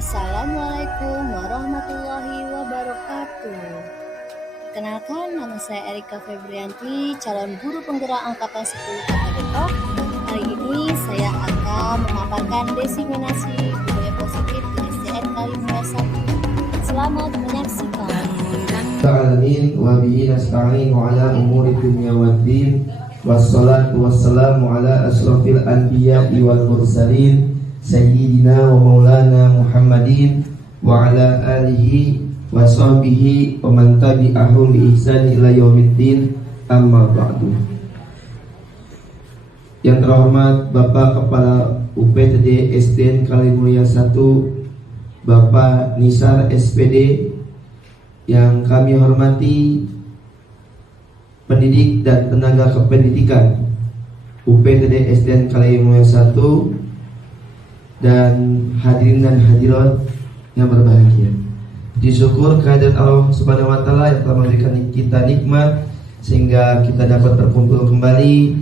Assalamualaikum warahmatullahi wabarakatuh. Kenalkan, nama saya Erika Febrianti, calon guru penggerak angkatan 10 Kota Depok. Hari ini saya akan memaparkan desiminasi budaya positif di SDN Kalimulya 1. Selamat menyaksikan. Alamin wa bihi nasta'in wa ala umuri dunya waddin wassalatu wassalamu ala asrofil anbiya'i wal mursalin sayyidina wa maulana Muhammadin wa ala alihi wa sahbihi wa man tabi'ahum bi ihsan ila yaumiddin, amma ba'du. Yang terhormat Bapak Kepala UPTD SDN Kalimulya 1, Bapak Nisar SPD, yang kami hormati pendidik dan tenaga kependidikan UPTD SDN Kalimulya 1, dan hadirin dan hadirat yang berbahagia. Disyukur kehadirat Allah Subhanahu wa taala yang telah memberikan kita nikmat sehingga kita dapat berkumpul kembali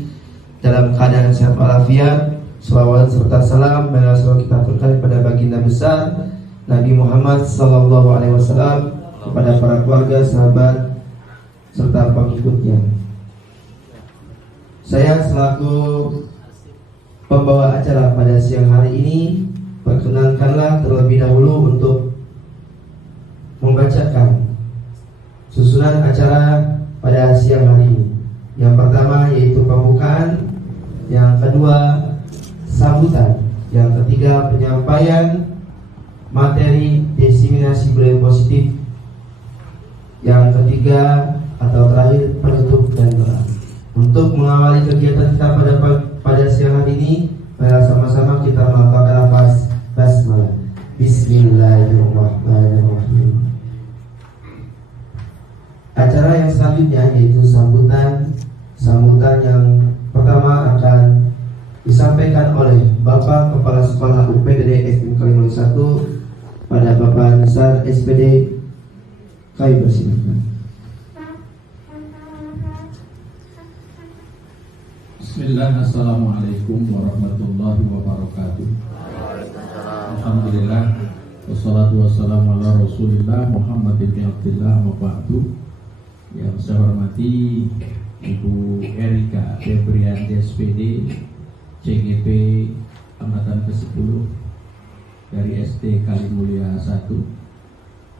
dalam keadaan sehat walafiat. Selawat serta salam selalu kita aturkan kepada baginda besar Nabi Muhammad sallallahu alaihi wasallam, kepada para keluarga, sahabat serta pengikutnya. Saya selaku pembawa acara pada siang hari ini, perkenankanlah terlebih dahulu untuk membacakan susunan acara pada siang hari ini. Yang pertama yaitu pembukaan, yang kedua sambutan, yang ketiga penyampaian materi desiminasi budaya positif, yang ketiga atau terakhir penutup dan doa. Untuk mengawali kegiatan kita pada siang hari ini, mari sama-sama kita melakukan lafaz basmalah. Bismillahirrahmanirrahim. Acara yang selanjutnya yaitu sambutan yang pertama akan disampaikan oleh Bapak Kepala Sekolah UPTD SDN Kalimulya 1 pada Bapak Nisar SPD. Kami persilakan. Bismillah, assalamualaikum warahmatullahi wabarakatuh. Alhamdulillah, wassalatu wassalamu ala rasulillah Muhammad bin Abdullah wa ba'du. Yang saya hormati Ibu Erika Febrianti SPD, CGP Angkatan ke-10 dari SD Kalimulya 1.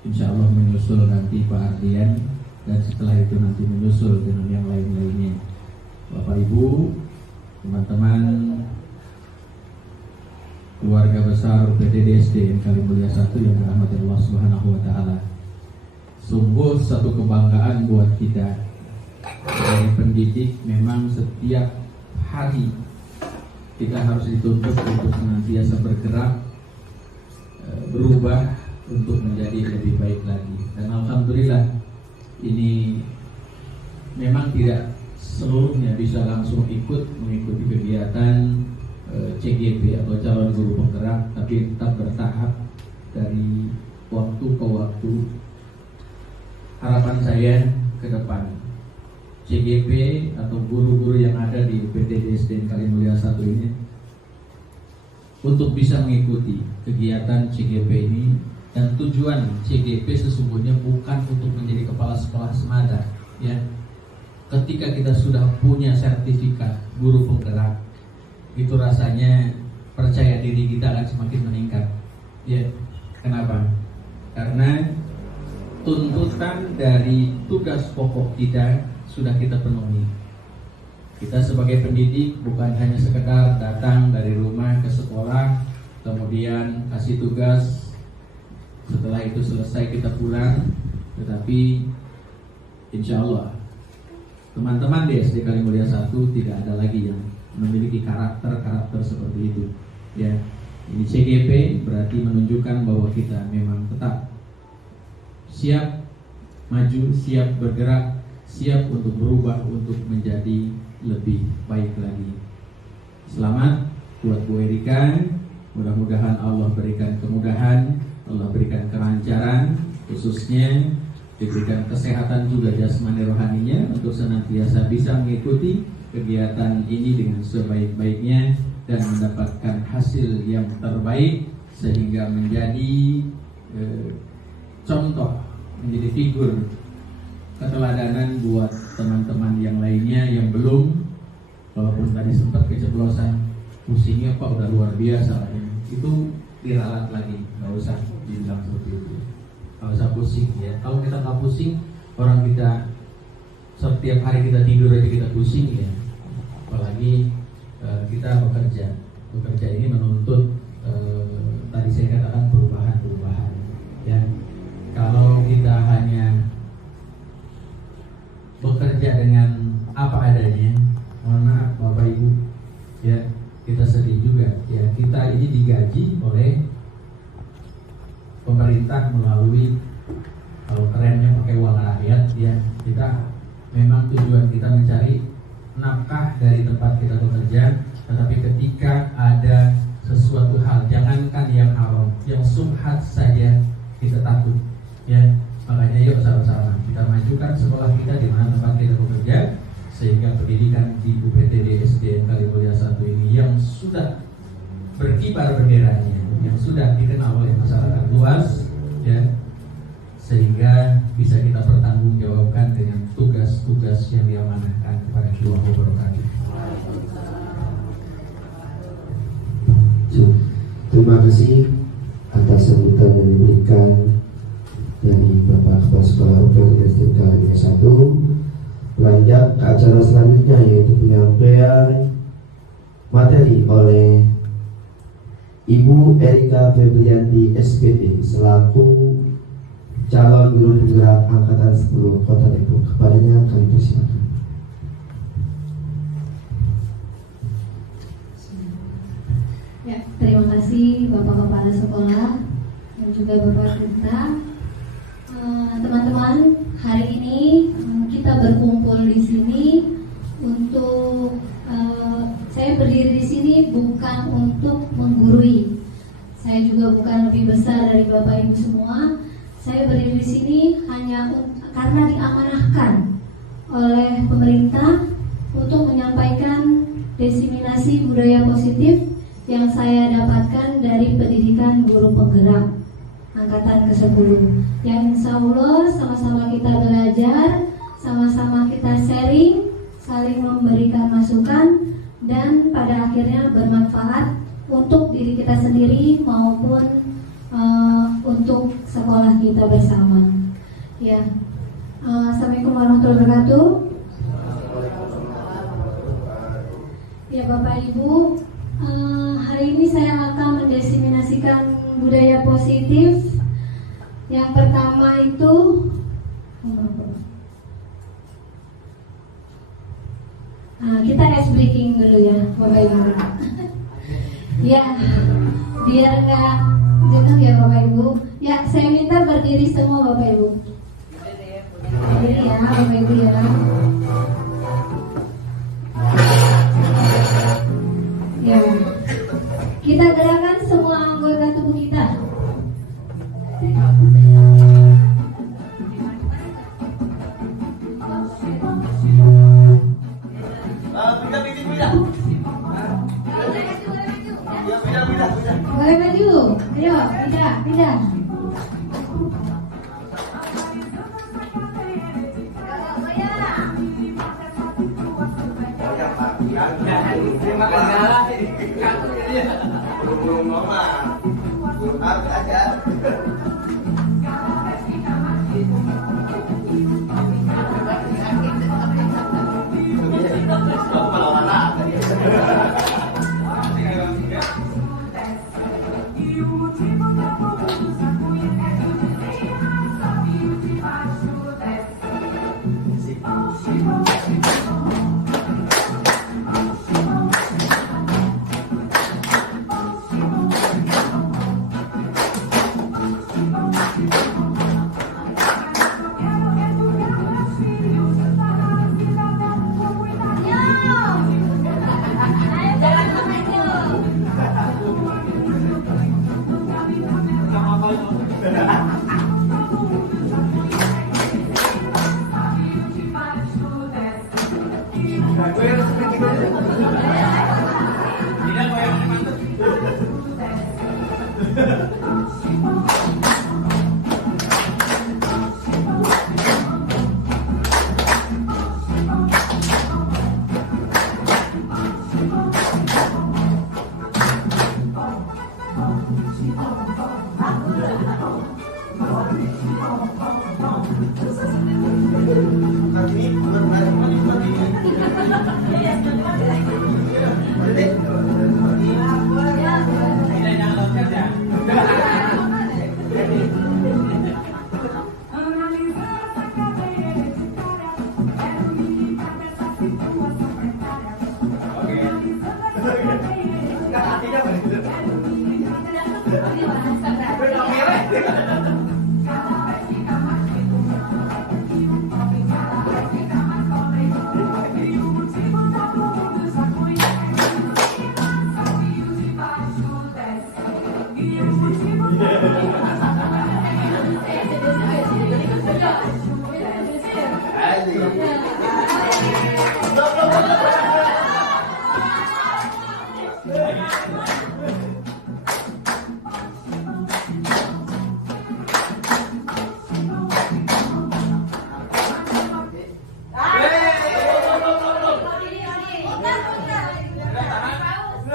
Insya Allah menyusul nanti Pak Ardian, dan setelah itu nanti menyusul dengan yang lain-lainnya. Bapak Ibu, teman-teman keluarga besar UPTD SDN Kalimulya 1 yang dirahmati Allah Subhanahu wa taala. Sungguh satu kebanggaan buat kita dari pendidik. Memang setiap hari kita harus dituntut untuk senantiasa bergerak, berubah untuk menjadi lebih baik lagi. Dan alhamdulillah ini memang tidak seluruhnya bisa langsung mengikuti kegiatan CGP atau calon guru penggerak, tapi tetap bertahap dari waktu ke waktu. Harapan saya ke depan CGP atau guru-guru yang ada di UPTD SDN Kalimulya 1 ini untuk bisa mengikuti kegiatan CGP ini. Dan tujuan CGP sesungguhnya bukan untuk menjadi kepala sekolah semata, ya. Ketika kita sudah punya sertifikat guru penggerak, itu rasanya percaya diri kita akan semakin meningkat, ya. Kenapa? Karena tuntutan dari tugas pokok kita sudah kita penuhi. Kita sebagai pendidik bukan hanya sekedar datang dari rumah ke sekolah, kemudian kasih tugas, setelah itu selesai kita pulang. Tetapi insya Allah teman-teman di SD Kalimulya 1 tidak ada lagi yang memiliki karakter seperti itu, ya. Ini CGP berarti menunjukkan bahwa kita memang tetap siap maju, siap bergerak, siap untuk berubah, untuk menjadi lebih baik lagi. Selamat buat Bu Erika. Mudah-mudahan Allah berikan kemudahan, Allah berikan kelancaran, khususnya diberikan kesehatan juga jasmani rohaninya untuk senantiasa bisa mengikuti kegiatan ini dengan sebaik-baiknya dan mendapatkan hasil yang terbaik sehingga menjadi contoh, menjadi figur keteladanan buat teman-teman yang lainnya yang belum, walaupun tadi sempat keceplosan, pusingnya kok udah luar biasa lah ya. Itu diralat lagi, nggak usah dibilang seperti itu, nggak usah pusing ya. Kalau kita nggak pusing, orang kita setiap hari kita tidur aja kita pusing ya, apalagi kita bekerja ini menuntut tadi saya katakan perubahan ya. Kalau kita hanya bekerja dengan apa adanya, mohon maaf Bapak Ibu ya, kita sedih juga ya. Kita ini digaji oleh pemerintah melalui, kalau kerennya pakai uang rakyat ya. Kita memang tujuan kita mencari nafkah dari tempat kita bekerja, tetapi ketika ada sesuatu hal, jangankan yang haram, yang subhat saja kita takut ya. Makanya yuk sama-sama kita majukan sekolah kita di mana tempat kita bekerja, sehingga pendidikan di UPTD SDN Kalimulya 1 ini yang sudah berkibar benderanya, yang sudah dikenal oleh masyarakat luas ya, sehingga bisa kita pertanggungjawabkan dengan tugas-tugas yang diamanahkan kepada kedua wabarakatuh. Terima kasih atas sambutan yang diberikan dari Bapak Kepala Sekolah UPTD SDN Kalimulya 1. Beranjak ke acara selanjutnya, yaitu penyampaian materi oleh Ibu Erika Febrianti SPT selaku calon guru penggerak angkatan 10 Kota Depok. Kepadanya kami persilakan. Ya, terima kasih Bapak Kepala Sekolah dan juga Bapak Dirta. Teman-teman, hari ini kita berkumpul di sini untuk saya berdiri di sini bukan untuk menggurui. Saya juga bukan lebih besar dari Bapak Ibu semua. Saya berdiri di sini hanya karena diamanahkan oleh pemerintah untuk menyampaikan diseminasi budaya positif yang saya dapatkan dari pendidikan guru penggerak angkatan ke-10, yang insya Allah sama-sama kita belajar, sama-sama kita sharing, saling memberikan masukan, dan pada akhirnya bermanfaat untuk diri kita sendiri maupun untuk sekolah kita bersama. Ya, Assalamualaikum warahmatullahi wabarakatuh. Ya Bapak Ibu, hari ini saya akan mendiseminasikan budaya positif. Yang pertama itu kita ice breaking dulu ya Bapak Ibu. Ya, biar nggak jenuh ya Bapak Ibu. Ya, saya minta berdiri semua Bapak Ibu. Berdiri ya Bapak Ibu ya. Ya, kita gerakan semua anggota tubuh kita. Boleh maju, ayo pindah.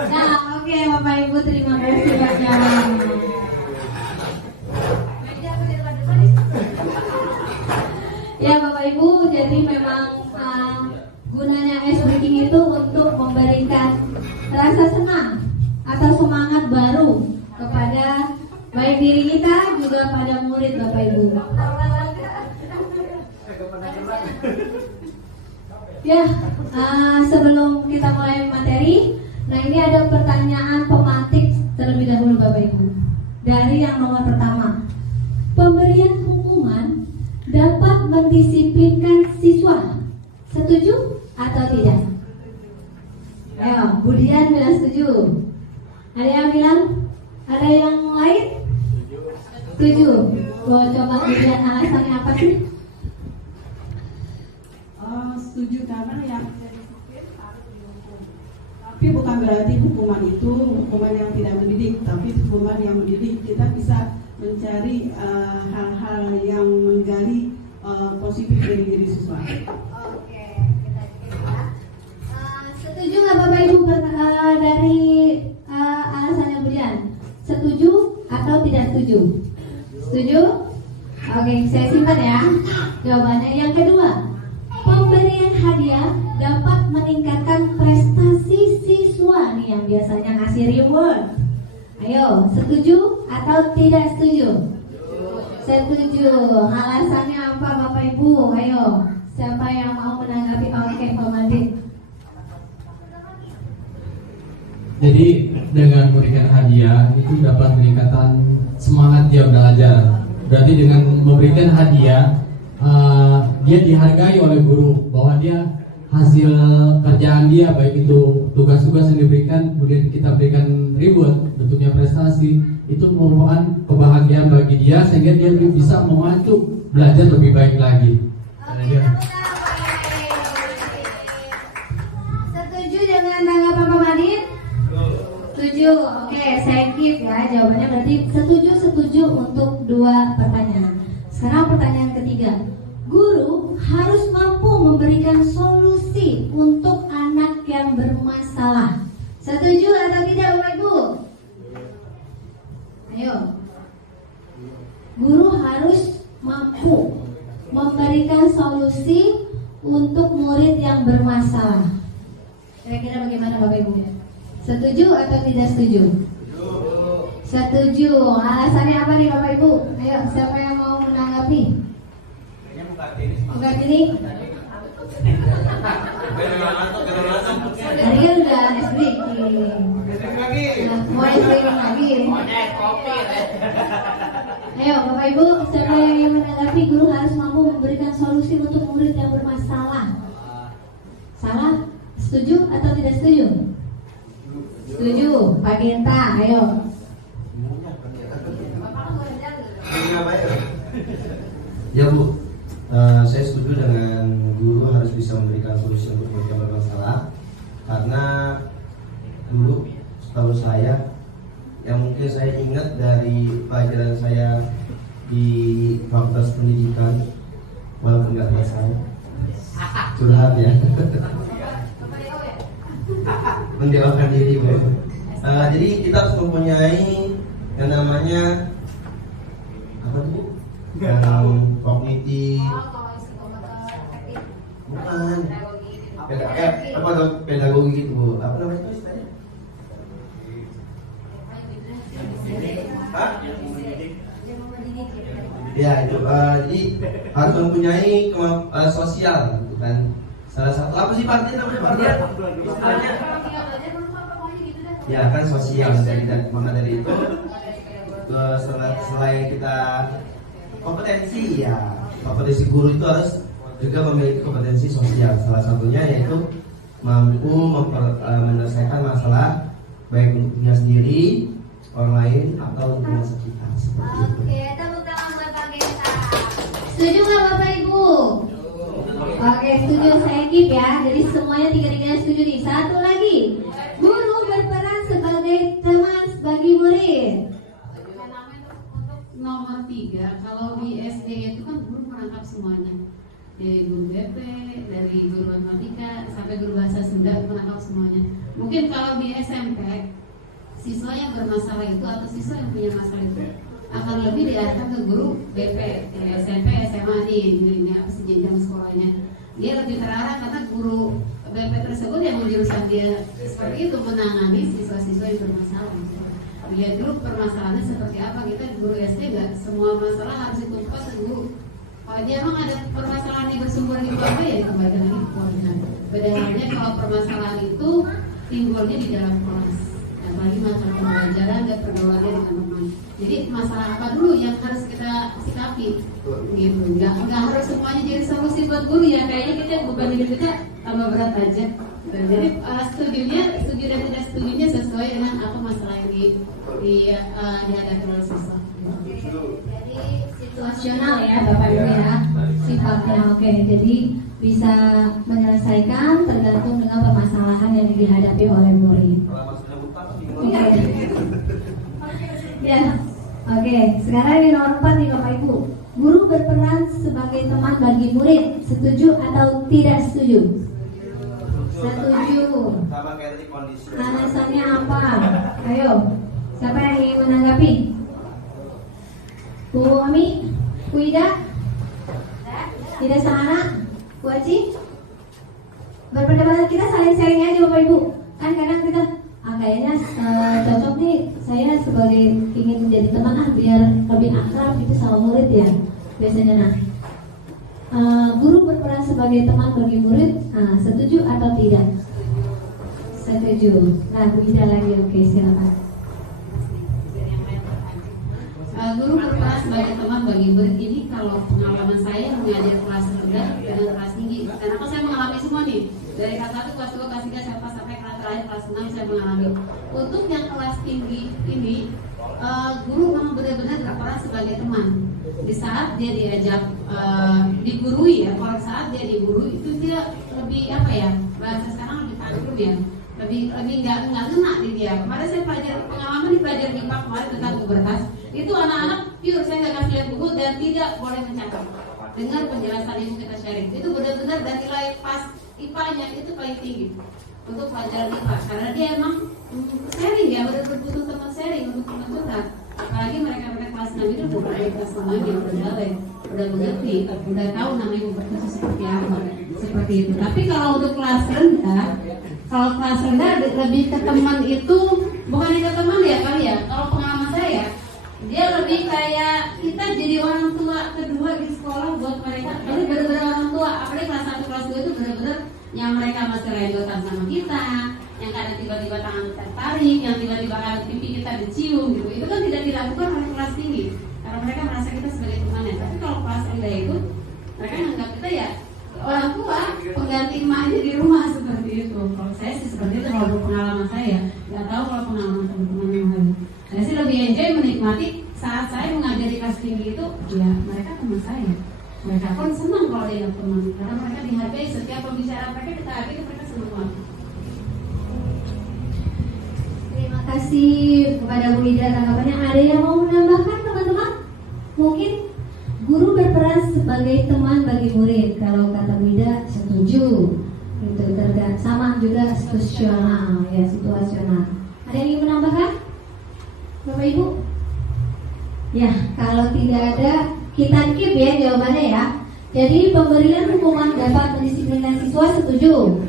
Nah, oke Bapak Ibu, terima kasih banyak. Ya Bapak Ibu, jadi memang gunanya ice breaking itu untuk memberikan rasa senang atau semangat baru kepada baik diri kita juga pada murid Bapak Ibu. Ya, sebelum kita mulai materi, nah ini ada pertanyaan pematik terlebih dahulu Bapak Ibu. Dari yang nomor pertama, pemberian hukuman dapat mendisiplinkan siswa. Setuju atau tidak? Ayo, Budian bilang setuju. Ada yang bilang? Ada yang lain? Setuju. Coba Budian, alasannya apa sih? Setuju, karena yang disiplin harus dihukum. Tapi bukan berarti hukuman itu hukuman yang tidak mendidik, tapi hukuman yang mendidik. Kita bisa mencari hal-hal yang menggali positif dari diri siswa. Oke, kita ya. Setuju nggak Bapak Ibu dari alasannya Budian? Setuju atau tidak setuju? Setuju? Oke, saya simpan ya jawabannya. Yang kedua, pemberian hadiah dapat meningkatkan prestasi siswa nih yang biasanya ngasih reward. Ayo, setuju atau tidak setuju? Setuju. Alasannya apa Bapak Ibu? Ayo, siapa yang mau menanggapi? Oke, Pak Madin. Jadi dengan memberikan hadiah itu dapat meningkatkan semangat dia belajar. Berarti dengan memberikan hadiah dia dihargai oleh guru bahwa dia hasil kerjaan dia, baik itu tugas-tugas yang diberikan kemudian kita berikan reward bentuknya prestasi, itu merupakan kebahagiaan bagi dia sehingga dia bisa memacu belajar lebih baik lagi. Setuju dengan tanggapan Pak Madin? Setuju. Oke, saya keep ya jawabannya, berarti setuju untuk dua pertanyaan. Sekarang pertanyaan ketiga, guru harus mampu memberikan solusi untuk anak yang bermasalah. Setuju atau tidak Bapak Ibu? Ayo. Guru harus mampu memberikan solusi untuk murid yang bermasalah. Kira-kira bagaimana Bapak Ibu? Setuju atau tidak setuju? Setuju. Alasannya apa nih Bapak Ibu? Ayo, siapa yang mau menanggapi? Buka diri. Tadi kan udah SD. Mau SD lagi. Ayo Bapak Ibu, siapa yang menanggapi? Guru harus mampu memberikan solusi untuk murid yang bermasalah. Salah? Setuju atau tidak setuju? Setuju. Pak Genta, ayo. Ya Bu, saya setuju dengan guru harus bisa memberikan solusi untuk murid yang bermasalah. Karena dulu setahu saya, yang mungkin saya ingat dari pelajaran saya di Fakultas Pendidikan, walaupun nggak selesai, curhat ya, mendewakan diri Bu. Jadi kita harus mempunyai yang namanya apa Bu? yang kognitif, bukan apa tuh pedagogi itu apa namanya istilahnya? Hah? Ya itu jadi harus mempunyai kemampuan sosial, gitu kan. Salah satu apa sih Pak? Namanya Pak? Istilahnya ya kan sosial maka dari itu selain kita kompetensi guru itu harus juga memiliki kompetensi sosial. Salah satunya yaitu mampu menyelesaikan masalah baik untuk dirinya sendiri, orang lain atau lingkungan sekitar. Oke, tepuk tangan Bapak Genta. Setuju nggak Bapak Ibu? Oke, setuju. Saya keep ya. Jadi semuanya tiga-tiganya setuju nih. Satu lagi, guru berperan sebagai teman bagi murid. Nomor 3, kalau di SD itu kan guru merangkap semuanya, dari guru BP, dari guru matematika sampai guru bahasa Sunda merangkap semuanya. Mungkin kalau di SMP, siswa yang bermasalah itu atau siswa yang punya masalah itu akan lebih diarahkan ke guru BP, SMP, SMA ini apa sih jenjang sekolahnya. Dia lebih terarah karena guru BP tersebut yang menjurusan dia seperti itu menangani siswa-siswa yang bermasalah. Lihat dulu permasalahannya seperti apa. Kita guru SD nggak semua masalah harus ditumpah ke guru. Kalau dia emang ada permasalahan yang bersumber di keluarga ya dikembalikan lagi ke keluarga. Beda halnya kalau permasalahan itu timbulnya di dalam kelas, apalagi masalah pembelajaran dan pergaulannya dengan teman. Jadi masalah apa dulu yang harus kita sikapi, gitu. Nggak harus semuanya jadi solusi buat guru ya. Kayaknya kita bukan hidup kita tambah berat aja. Dan jadi setuju dan tidak setujunya sesuai dengan apa masalah yang dihadapi oleh siswa. Jadi situasional ya Bapak Ibu ya sifatnya. Oke, jadi bisa menyelesaikan tergantung dengan permasalahan yang dihadapi oleh murid. Oke. Ya, oke. Sekarang ini nomor 4 nih Bapak Ibu. Guru berperan sebagai teman bagi murid. Setuju atau tidak setuju? Setuju. Alasannya apa? Ayo, siapa yang ingin menanggapi? Bu Ami, Bu Ida, tidak Sahana, Bu Aci. Berpendapat kita saling sharing aja Bapak Ibu. Kan kadang kita kayaknya cocok nih saya sebagai ingin menjadi teman biar lebih akrab gitu sama murid ya. Biasanya guru berperan sebagai teman bagi murid, setuju atau tidak? Setuju. Nah, Bu Ida lagi, oke silakan. Guru berperan sebagai teman bagi murid ini kalau pengalaman saya mengajar kelas rendah dan kelas tinggi. Karena kan saya mengalami semua nih dari kelas 1, kelas 2, kelas 3 sampai kelas terakhir kelas 6 saya mengalami. Untuk yang kelas tinggi ini guru memang benar-benar berperan sebagai teman. Di saat dia diajak digurui ya, kalau saat dia digurui itu dia lebih apa ya, bahasa sekarang lebih tanggung ya, lebih nggak ngena di dia. Kemarin saya pengalaman di pelajaran IPA kemarin tentang pubertas, itu anak-anak pure saya nggak kasih lihat buku dan tidak boleh mencatat. Dengar penjelasan ibu kita sharing, itu benar-benar dari nilai pas IPA-nya itu paling tinggi untuk pelajaran IPA karena dia emang sharing ya, benar-benar butuh teman sharing untuk teman curhat. Apalagi mereka kelas 6 itu udah kelas 6 yang udah mengerti, udah tahu namanya pubertas seperti apa, seperti itu. Tapi kalau untuk kelas rendah, kalau kelas rendah lebih ke teman itu bukan ke teman ya kali ya. Kalau pengalaman saya, dia lebih kayak kita jadi orang tua kedua di sekolah buat mereka. Jadi benar-benar orang tua. Apalagi kelas 1, kelas 2 itu benar-benar yang mereka masih redotan sama kita, yang kadang tiba-tiba tangan kita tarik, yang tiba-tiba pipi kita dicium gitu. Itu kan tidak dilakukan oleh kelas tinggi karena mereka merasa kita sebagai temannya. Tapi kalau kelas rendah itu mereka menganggap kita ya orang tua, pengganti emaknya di rumah seperti itu. Kalau saya sih seperti itu kalau pengalaman saya. Nggak tahu kalau pengalaman teman-teman yang lain. Saya sih lebih enjoy menikmati saat saya mengajari kelas tinggi itu, ya mereka teman saya. Mereka pun senang kalau dia teman karena mereka dihargai, setiap pembicaraan mereka kita hargai, mereka senang banget. Terima kasih kepada Bu Ida tanggapannya. Ada yang mau menambahkan teman-teman? Mungkin guru berperan sebagai teman bagi murid. Kalau kata Bu Ida setuju. Itu tergantung sama juga situasional ya, situasional. Ada yang ingin menambahkan? Bapak Ibu? Ya, kalau tidak ada kita keep ya jawabannya ya. Jadi pemberian hukuman dapat mendisiplinkan siswa, setuju.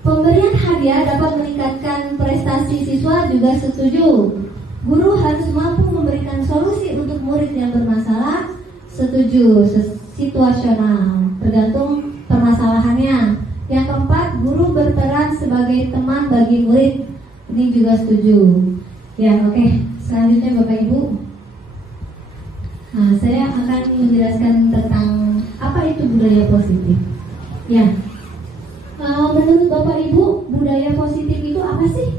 Pemberian hadiah dapat meningkatkan prestasi siswa, juga setuju. Guru harus mampu memberikan solusi untuk murid yang bermasalah, setuju. Situasional, tergantung permasalahannya. Yang keempat, guru berperan sebagai teman bagi murid, ini juga setuju. Ya, oke. Selanjutnya Bapak Ibu, saya akan menjelaskan tentang apa itu budaya positif. Ya, menurut Bapak Ibu, budaya positif itu apa sih?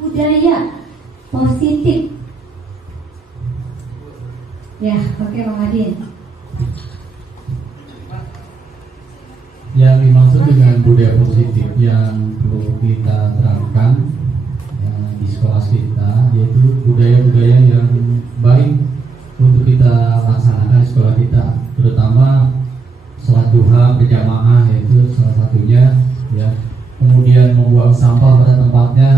Budaya positif. Ya, oke Bang Adin. Yang dimaksud dengan budaya positif yang perlu kita terapkan ya, di sekolah kita, yaitu budaya-budaya yang baik untuk kita laksanakan di sekolah kita, terutama sholat duha berjamaah, yaitu salah satunya ya. Kemudian membuang sampah pada tempatnya.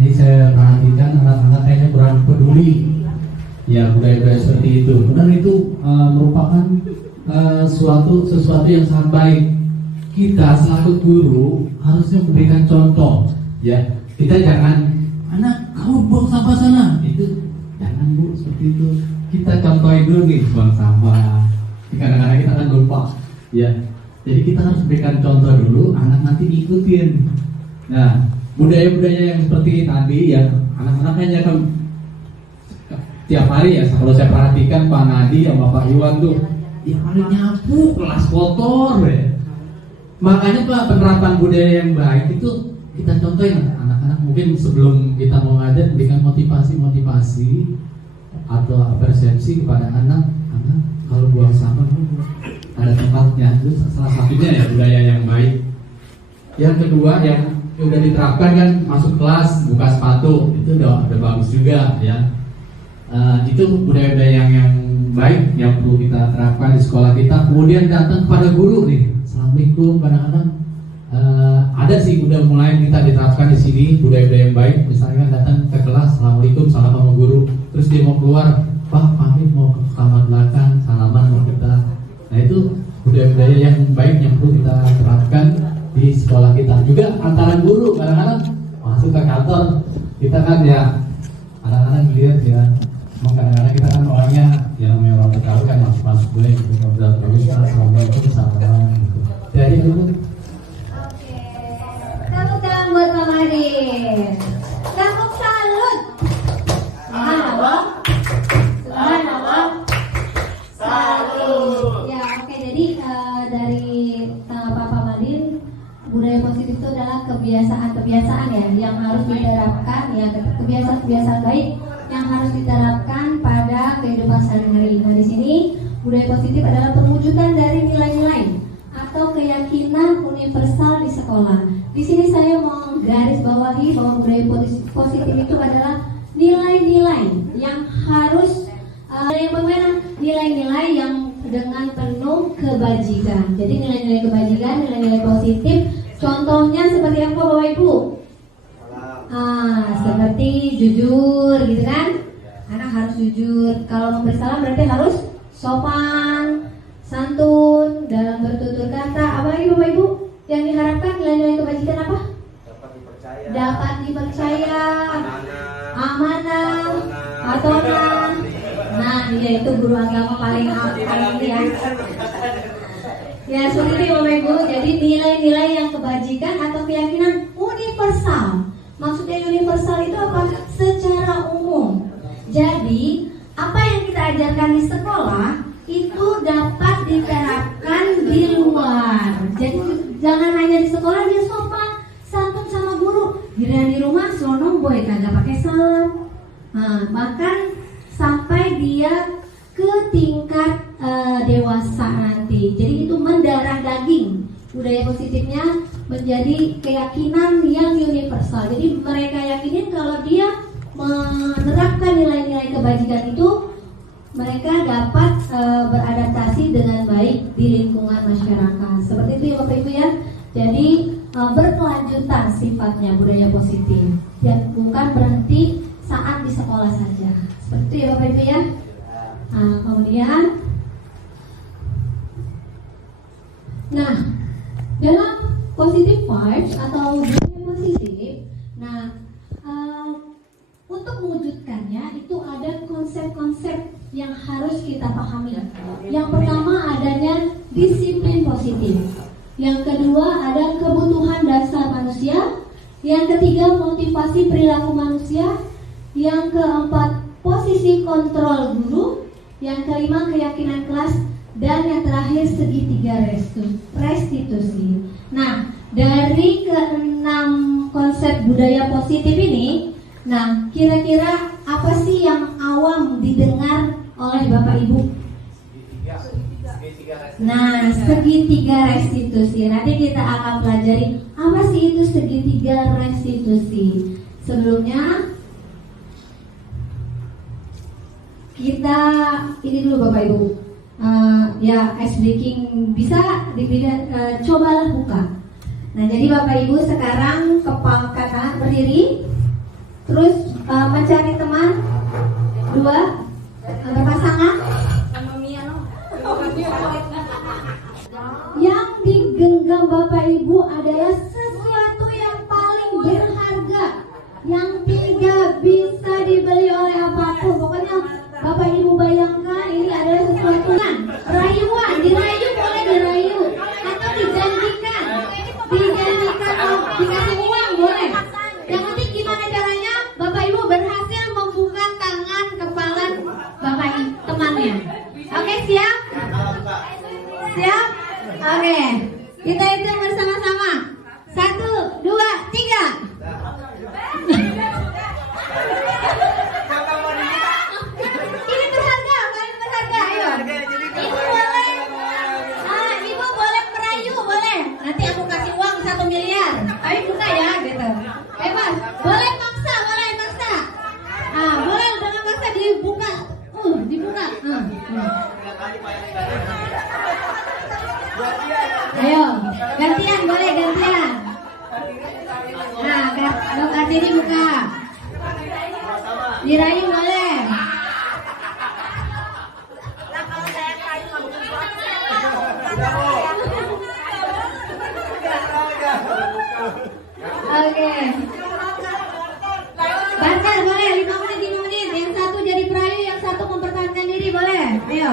Ini saya perhatikan anak-anak kayaknya kurang peduli ya budaya-budaya seperti itu. Dan itu merupakan sesuatu yang sangat baik. Kita selaku guru harusnya memberikan contoh ya. Kita jangan, anak kamu buang sampah sana, itu jangan Bu, seperti itu. Kita contohin dulu nih buang sampah. Kadang-kadang kita akan lupa ya. Jadi kita harus berikan contoh dulu, anak nanti ikutin. Nah, budaya-budaya yang seperti tadi ya, anak-anaknya kan tiap hari ya, kalau saya perhatikan Pak Nadi sama Pak Iwan tuh tiap hari nyapu kelas kotor ya. Makanya Pak, penerapan budaya yang baik itu kita contohin anak-anak. Mungkin sebelum kita mau ngajar, berikan motivasi atau persepsi kepada anak kalau buang sampah ada tempatnya. Itu salah satunya ya budaya yang baik. Yang kedua yang udah diterapkan kan, masuk kelas buka sepatu, itu udah bagus juga ya. Itu budaya-budaya yang baik yang perlu kita terapkan di sekolah kita. Kemudian datang kepada guru nih, assalamualaikum. Kadang-kadang ada sih udah mulai kita diterapkan di sini budaya-budaya yang baik. Misalnya datang ke kelas, assalamualaikum, salam sama guru. Terus dia mau keluar, Pak pamit mau ke kamar belakang, salaman mau kita. Nah itu budaya-budaya yang baik yang perlu kita terapkan di sekolah kita. Juga antara guru, kadang-kadang masuk ke kantor kita kan ya, kadang-kadang lihat ya, kadang-kadang kita kan orangnya yang orang tahu kan masuk boleh gitu, udah bagus, assalamualaikum, salaman gitu. Jadi dulu. Oke, tepuk tangan buat Bang Adin. Tepuk salut. Subhanallah. Salut. Ya, oke. Jadi dari Pak Madin, budaya positif itu adalah kebiasaan-kebiasaan ya yang harus diterapkan, ya kebiasaan-kebiasaan baik yang harus diterapkan pada kehidupan sehari-hari. Nah, di sini budaya positif adalah perwujudan dari nilai-nilai atau keyakinan universal di sekolah. Di sini saya mau garis bawahi bahwa budaya positif itu adalah nilai-nilai yang harus nilai-nilai yang dengan penuh kebajikan. Jadi nilai-nilai kebajikan, nilai-nilai positif. Contohnya seperti apa Bapak Ibu? Seperti jujur gitu kan? Anak harus jujur. Kalau memberi salam berarti harus sopan, santun dalam bertutur kata. Apalagi Bapak Ibu yang diharapkan nilai-nilai kebajikan apa? Dapat dipercaya, amanah, atonah. Nah, dia itu guru agama paling ini ya. Ya, seperti itu Bapak Ibu. Jadi nilai-nilai yang kebajikan atau keyakinan universal. Maksudnya universal itu apa? Secara umum. Jadi, apa yang kita ajarkan di sekolah itu dapat diterapkan di luar. Jadi, jangan hanya di sekolah dia sopan, santun sama guru. Giliran di rumah slow boy kagak pakai salam. Nah, bahkan sampai dia ke tingkat dewasa nanti. Jadi itu mendarah daging. Budaya positifnya menjadi keyakinan yang universal. Jadi mereka yakinin kalau dia menerapkan nilai-nilai kebajikan itu, mereka dapat beradaptasi dengan baik di lingkungan masyarakat. Seperti itu ya Bapak Ibu ya. Jadi berkelanjutan sifatnya budaya positif. Dan bukan berhenti saat di sekolah saja. Seperti itu ya Bapak Ibu ya. Nah, kemudian dalam positive vibes atau budaya positif, untuk mewujudkannya itu ada konsep-konsep yang harus kita pahami. Yang pertama adanya disiplin positif. Yang kedua ada kebutuhan dasar manusia. Yang ketiga motivasi perilaku manusia. Yang keempat posisi kontrol guru. Yang kelima keyakinan kelas. Dan yang terakhir segitiga restitusi. Nah, dari keenam konsep budaya positif ini, kira-kira apa sih yang awam didengar oleh Bapak Ibu? Segitiga restitusi. Nanti kita akan pelajari apa sih itu segitiga restitusi. Sebelumnya kita ini dulu Bapak Ibu. Ice breaking bisa cobalah buka. Nah, jadi Bapak Ibu sekarang kepala kanan berdiri, terus mencari teman dua berpasangan. Yang digenggam Bapak Ibu adalah sesuatu yang paling berharga, yang tidak bisa dibeli oleh apapun. Pokoknya Bapak Ibu bayangkan ini adalah sesuatu rayuan, dirayu boleh dirayu, atau dijanjikan, dikasih uang boleh. Yang penting gimana caranya Bapak Ibu berhasil membuka tangan kepala Bapak temannya. Oke, siap? Siap? Oke, kita hitung bersama-sama. 1, 2, 3. Ini berharga, paling berharga. Ayo. Ibu boleh merayu, boleh. Nanti aku kasih uang 1 miliar. Ayo buka ya, gitu. Bebas. Boleh maksa, boleh maksa. Boleh dengan maksa dibuka. Dibuka. Ayo, gantian boleh gantian. Kalau Kartini buka. Dirayu boleh. Oke. Bakar boleh 5 menit. Yang satu jadi perayu, yang satu mempertahankan diri boleh. Ayo.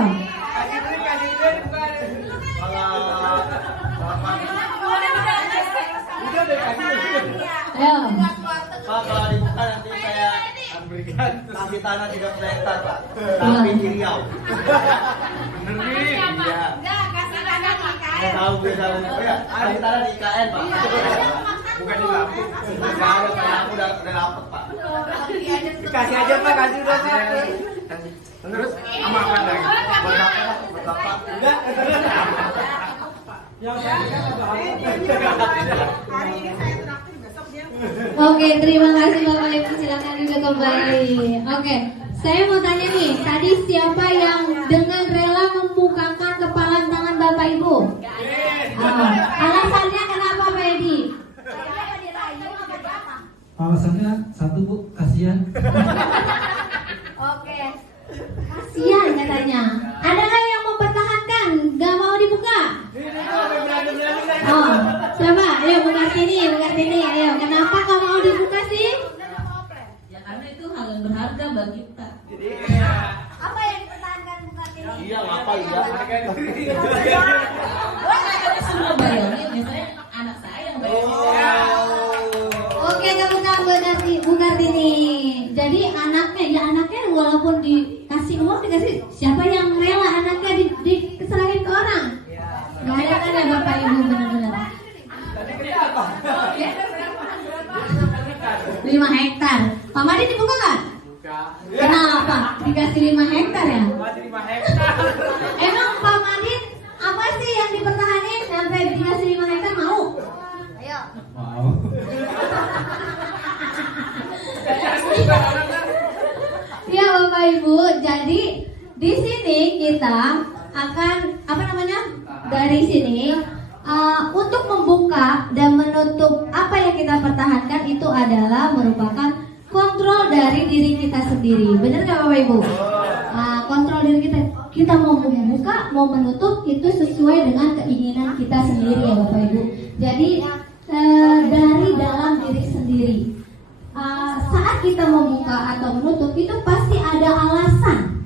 Ayo. Pak, kalau dibuka nanti saya berikan kasih tanah 3 hektar, Pak. Tapi di Riau. Bener nih? Iya. Enggak, kasih tanah di IKN. Nggak tahu gue tahu. Oh ya, kasih tanah di IKN, Pak. Bukan di Lampung. Nggak ada, Pak. Aku udah dapet, Pak. Kasih aja, Pak. Kasih udah, Pak. Terus sama apa lagi? Buat Bapak. Enggak. Hari ini saya traktir, besok dia. Oke, terima kasih Bapak Ibu, silakan duduk kembali. Oke, saya mau tanya nih, tadi siapa yang dengan rela membukakan kepala tangan Bapak Ibu? Alasannya kenapa Pak Edi? Alasannya satu Bu, kasihan. Oke, kasihan katanya. Ada nggak yang mempertahankan, nggak mau dibuka? Coba, ayo Bu Kartini, ayo. Kenapa nggak mau dibuka sih? Ya karena itu hal yang berharga bagi kita. Apa yang dipertahankan Bu Kartini? Iya, ngapa iya? Semua bayangin, misalnya anak saya yang bayangin. Oke, kamu tahu Bu Kartini. Jadi anaknya walaupun dikasih uang, dikasih, siapa yang rela anaknya diserahin ke orang? Gak ada kan ya Bapak Ibu, benar-benar. 5 hektar. Pak Madi dibuka nggak? Kenapa? Dikasih 5 hektar ya? Emang Pak Madi apa sih yang dipertahanin sampai dikasih 5 hektar mau? Ayo. Mau. Ya Bapak Ibu, jadi di sini kita akan dari sini untuk membuka dan menutup apa yang kita pertahankan itu adalah merupakan kontrol dari diri kita sendiri. Benar nggak Bapak Ibu? Kontrol diri kita mau membuka, mau menutup itu sesuai dengan keinginan kita sendiri ya Bapak Ibu. Jadi dari dalam diri sendiri. Saat kita membuka atau menutup itu pasti ada alasan,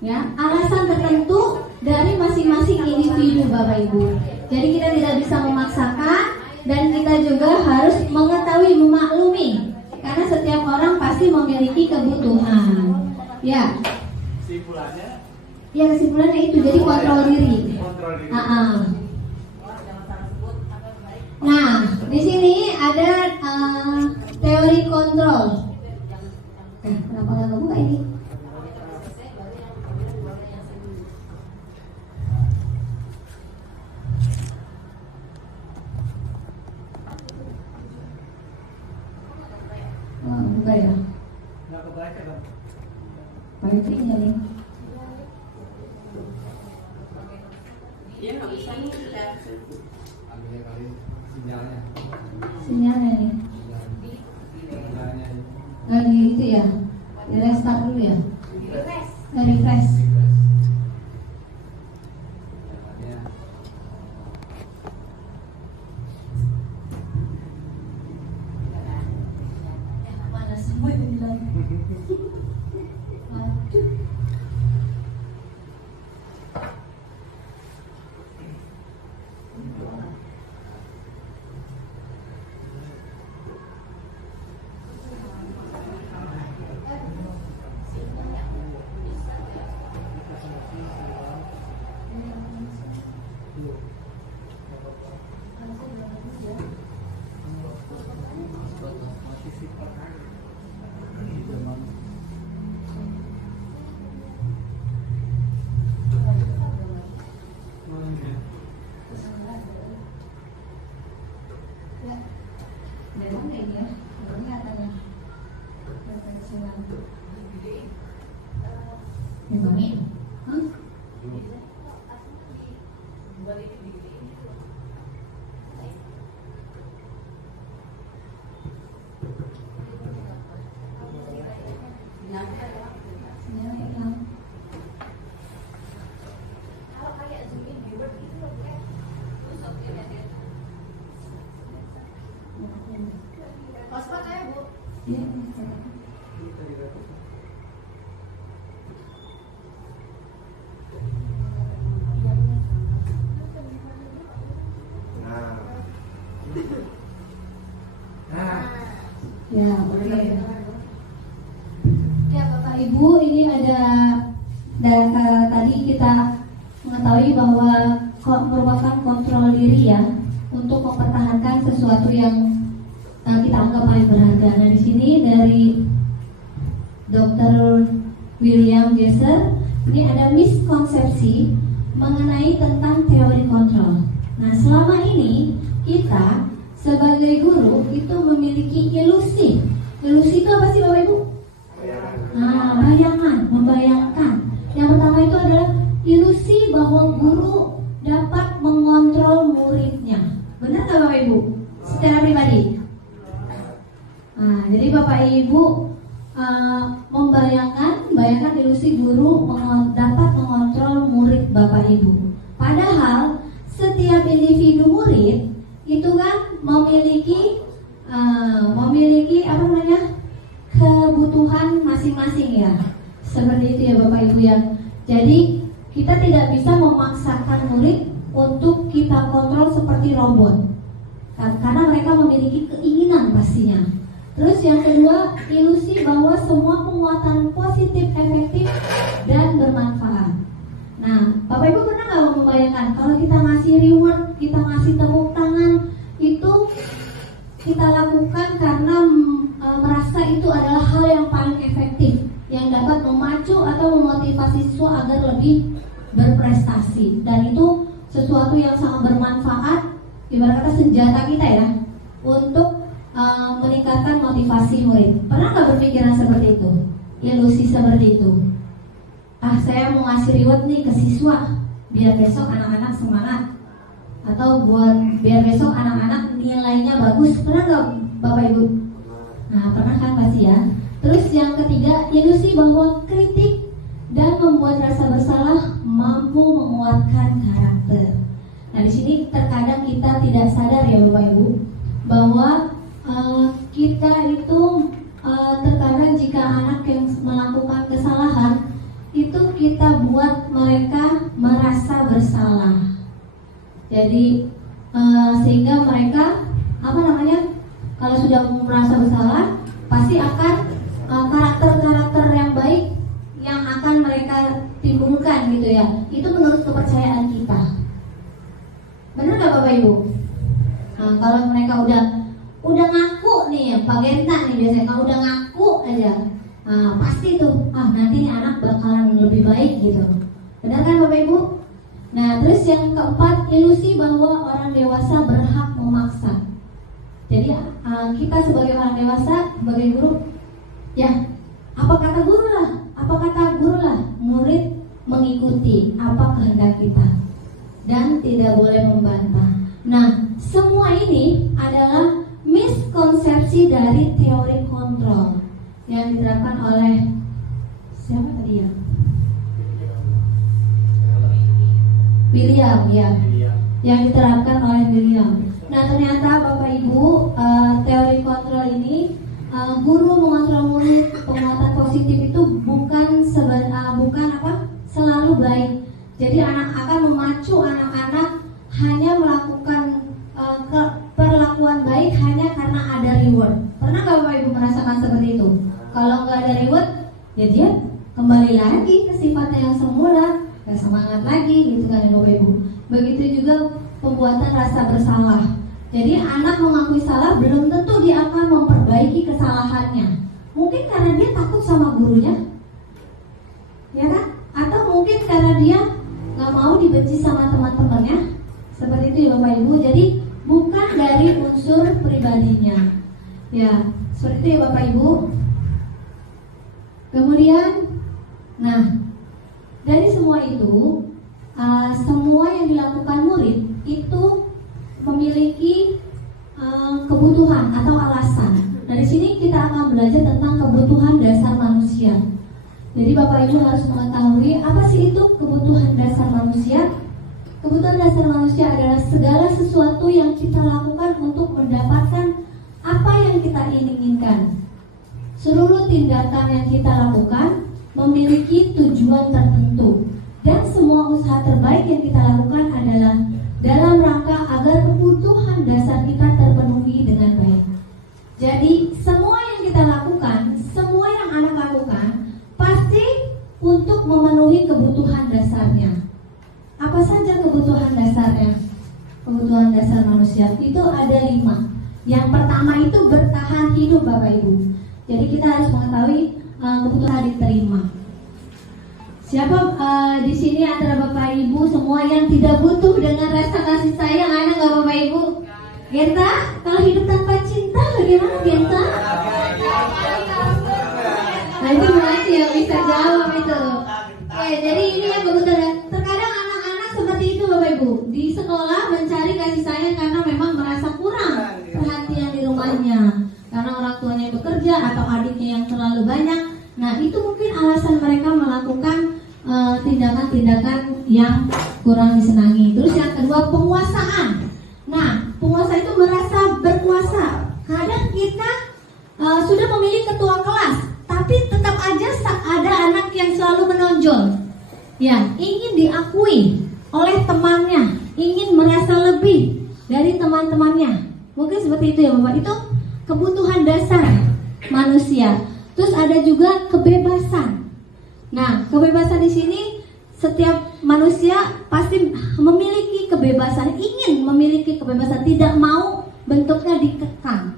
ya, alasan tertentu dari masing-masing individu Bapak Ibu. Jadi kita tidak bisa memaksakan dan kita juga harus mengetahui, memaklumi, karena setiap orang pasti memiliki kebutuhan. Ya. Kesimpulannya? Ya kesimpulannya itu, jadi kontrol diri. Nah, di sini ada teori kontrol. Kenapa nggak kebuka ini? Enggak ya? Nggak kebaca kan? Pakai tinggal nih. Iya, nggak bisa nih. Sinyalnya nih. Lagi itu ya, di restart dulu ya. Refresh. Mana semua ini lagi? Ya, oke. Ya, Bapak Ibu, ini ada tadi kita mengetahui bahwa merupakan kontrol diri ya untuk mempertahankan sesuatu yang kita anggap paling berharga. Nah, di sini dari Dr. William Jesser, ini ada miskonsepsi mengenai tentang teori kontrol. Nah, selama ini kita sebagai guru itu memiliki ilusi. Ilusi itu apa sih Bapak Ibu? Bayangan, membayangkan. Yang pertama itu adalah ilusi bahwa guru dapat mengontrol muridnya. Benar nggak Bapak Ibu? Secara pribadi. Jadi Bapak Ibu bayangkan ilusi guru dapat mengontrol murid Bapak Ibu. Padahal setiap individu murid itu kan memiliki kebutuhan masing-masing ya. Seperti itu ya Bapak Ibu ya. Jadi kita tidak bisa memaksakan murid untuk kita kontrol seperti robot. Karena mereka memiliki keinginan pastinya. Terus yang kedua, ilusi bahwa semua penguatan positif, efektif, dan bermanfaat. Nah, Bapak Ibu pernah nggak membayangkan kalau kita ngasih reward, kita ngasih tepuk tangan, itu kita lakukan karena merasa itu adalah hal yang paling efektif, yang dapat memacu atau memotivasi siswa agar lebih berprestasi. Dan itu sesuatu yang sangat bermanfaat, ibarat kata senjata kita ya, untuk meningkatkan motivasi murid. Pernah nggak berpikiran seperti itu? Ilusi seperti itu. Saya mau ngasih reward nih ke siswa biar besok anak-anak semangat, atau biar besok anak-anak nilainya bagus. Pernah nggak Bapak Ibu? Nah, pernah kan pasti ya. Terus yang ketiga, ilusi bahwa kritik dan membuat rasa bersalah mampu menguatkan karakter. Nah, di sini terkadang kita tidak sadar ya Bapak Ibu bahwa kita itu terkadang jika anak yang melakukan kesalahan itu kita buat mereka merasa bersalah. Jadi sehingga mereka kalau sudah merasa bersalah pasti akan karakter-karakter yang baik yang akan mereka timbulkan gitu ya. Itu menurut kepercayaan kita. Benar nggak Bapak Ibu? Nah, kalau mereka udah ngaku nih, Pak Genta nih biasanya kalau udah ngaku aja, pasti tuh nanti anak bakalan lebih baik gitu. Benar kan Bapak Ibu? Nah, terus yang keempat, ilusi bahwa orang dewasa berhak memaksa. Jadi kita sebagai orang dewasa, sebagai guru, ya apa kata guru lah, murid mengikuti apa kehendak kita dan tidak boleh membantah. Nah, semua ini adalah miskonsepsi dari teori kontrol yang diterapkan oleh siapa tadi ya? William ya, yang diterapkan oleh William. Nah, ternyata Bapak Ibu, teori kontrol ini guru mengontrol murid, penguatan positif itu bukan selalu baik. Jadi akan memacu anak-anak hanya melakukan perlakuan baik hanya karena ada reward. Pernah nggak Bapak Ibu merasakan seperti itu? Kalau nggak ada reward, ya dia kembali lagi ke sifatnya yang semula, nggak semangat lagi gitu kan ya Bapak Ibu. Begitu juga pembuatan rasa bersalah. Jadi anak mengakui salah belum tentu dia akan memperbaiki kesalahannya. Mungkin karena dia takut sama gurunya, ya kan? Atau mungkin karena dia nggak mau dibenci sama teman-temannya. Seperti itu ya Bapak Ibu. Jadi bukan dari unsur pribadinya. Ya, seperti itu ya Bapak Ibu. Kemudian, nah, dari semua itu, semua yang dilakukan murid itu memiliki kebutuhan atau alasan. Dari sini kita akan belajar tentang kebutuhan dasar manusia. Jadi Bapak Ibu harus mengetahui apa sih itu kebutuhan dasar manusia. Kebutuhan dasar manusia adalah segala sesuatu yang kita lakukan untuk mendapatkan apa yang kita inginkan. Seluruh tindakan yang kita lakukan memiliki tujuan tertentu, dan semua usaha terbaik yang kita lakukan adalah dalam rangka agar kebutuhan dasar kita terpenuhi dengan baik. Jadi semua yang kita lakukan, semua yang anak lakukan pasti untuk memenuhi kebutuhan dasarnya. Apa saja kebutuhan dasarnya? Kebutuhan dasar manusia itu ada 5. Yang pertama itu bertahan hidup Bapak Ibu. Jadi kita harus mengetahui kebutuhan diterima. Siapa di sini antara Bapak Ibu semua yang tidak butuh dengan rasa kasih sayang? Ada nggak Bapak Ibu? Genta, kalau hidup tanpa cinta bagaimana Genta? Nah itu masih yang bisa jawab itu. Jadi ini yang kebutuhan. Terkadang anak-anak seperti itu Bapak Ibu di sekolah mencari kasih sayang karena memang merasa kurang perhatian di rumahnya, karena orang tuanya bekerja atau adiknya yang terlalu banyak. Nah itu mungkin alasan mereka melakukan tindakan-tindakan yang kurang disenangi. Terus yang kedua, penguasaan. Nah, penguasa itu merasa berkuasa. Kadang kita sudah memilih ketua kelas, tapi tetap aja ada anak yang selalu menonjol. Ya, ingin diakui oleh temannya, ingin merasa lebih dari teman-temannya. Mungkin seperti itu ya Bapak. Itu kebutuhan dasar manusia. Terus ada juga kebebasan. Nah, kebebasan di sini setiap manusia pasti memiliki kebebasan, ingin memiliki kebebasan, tidak mau bentuknya dikekang.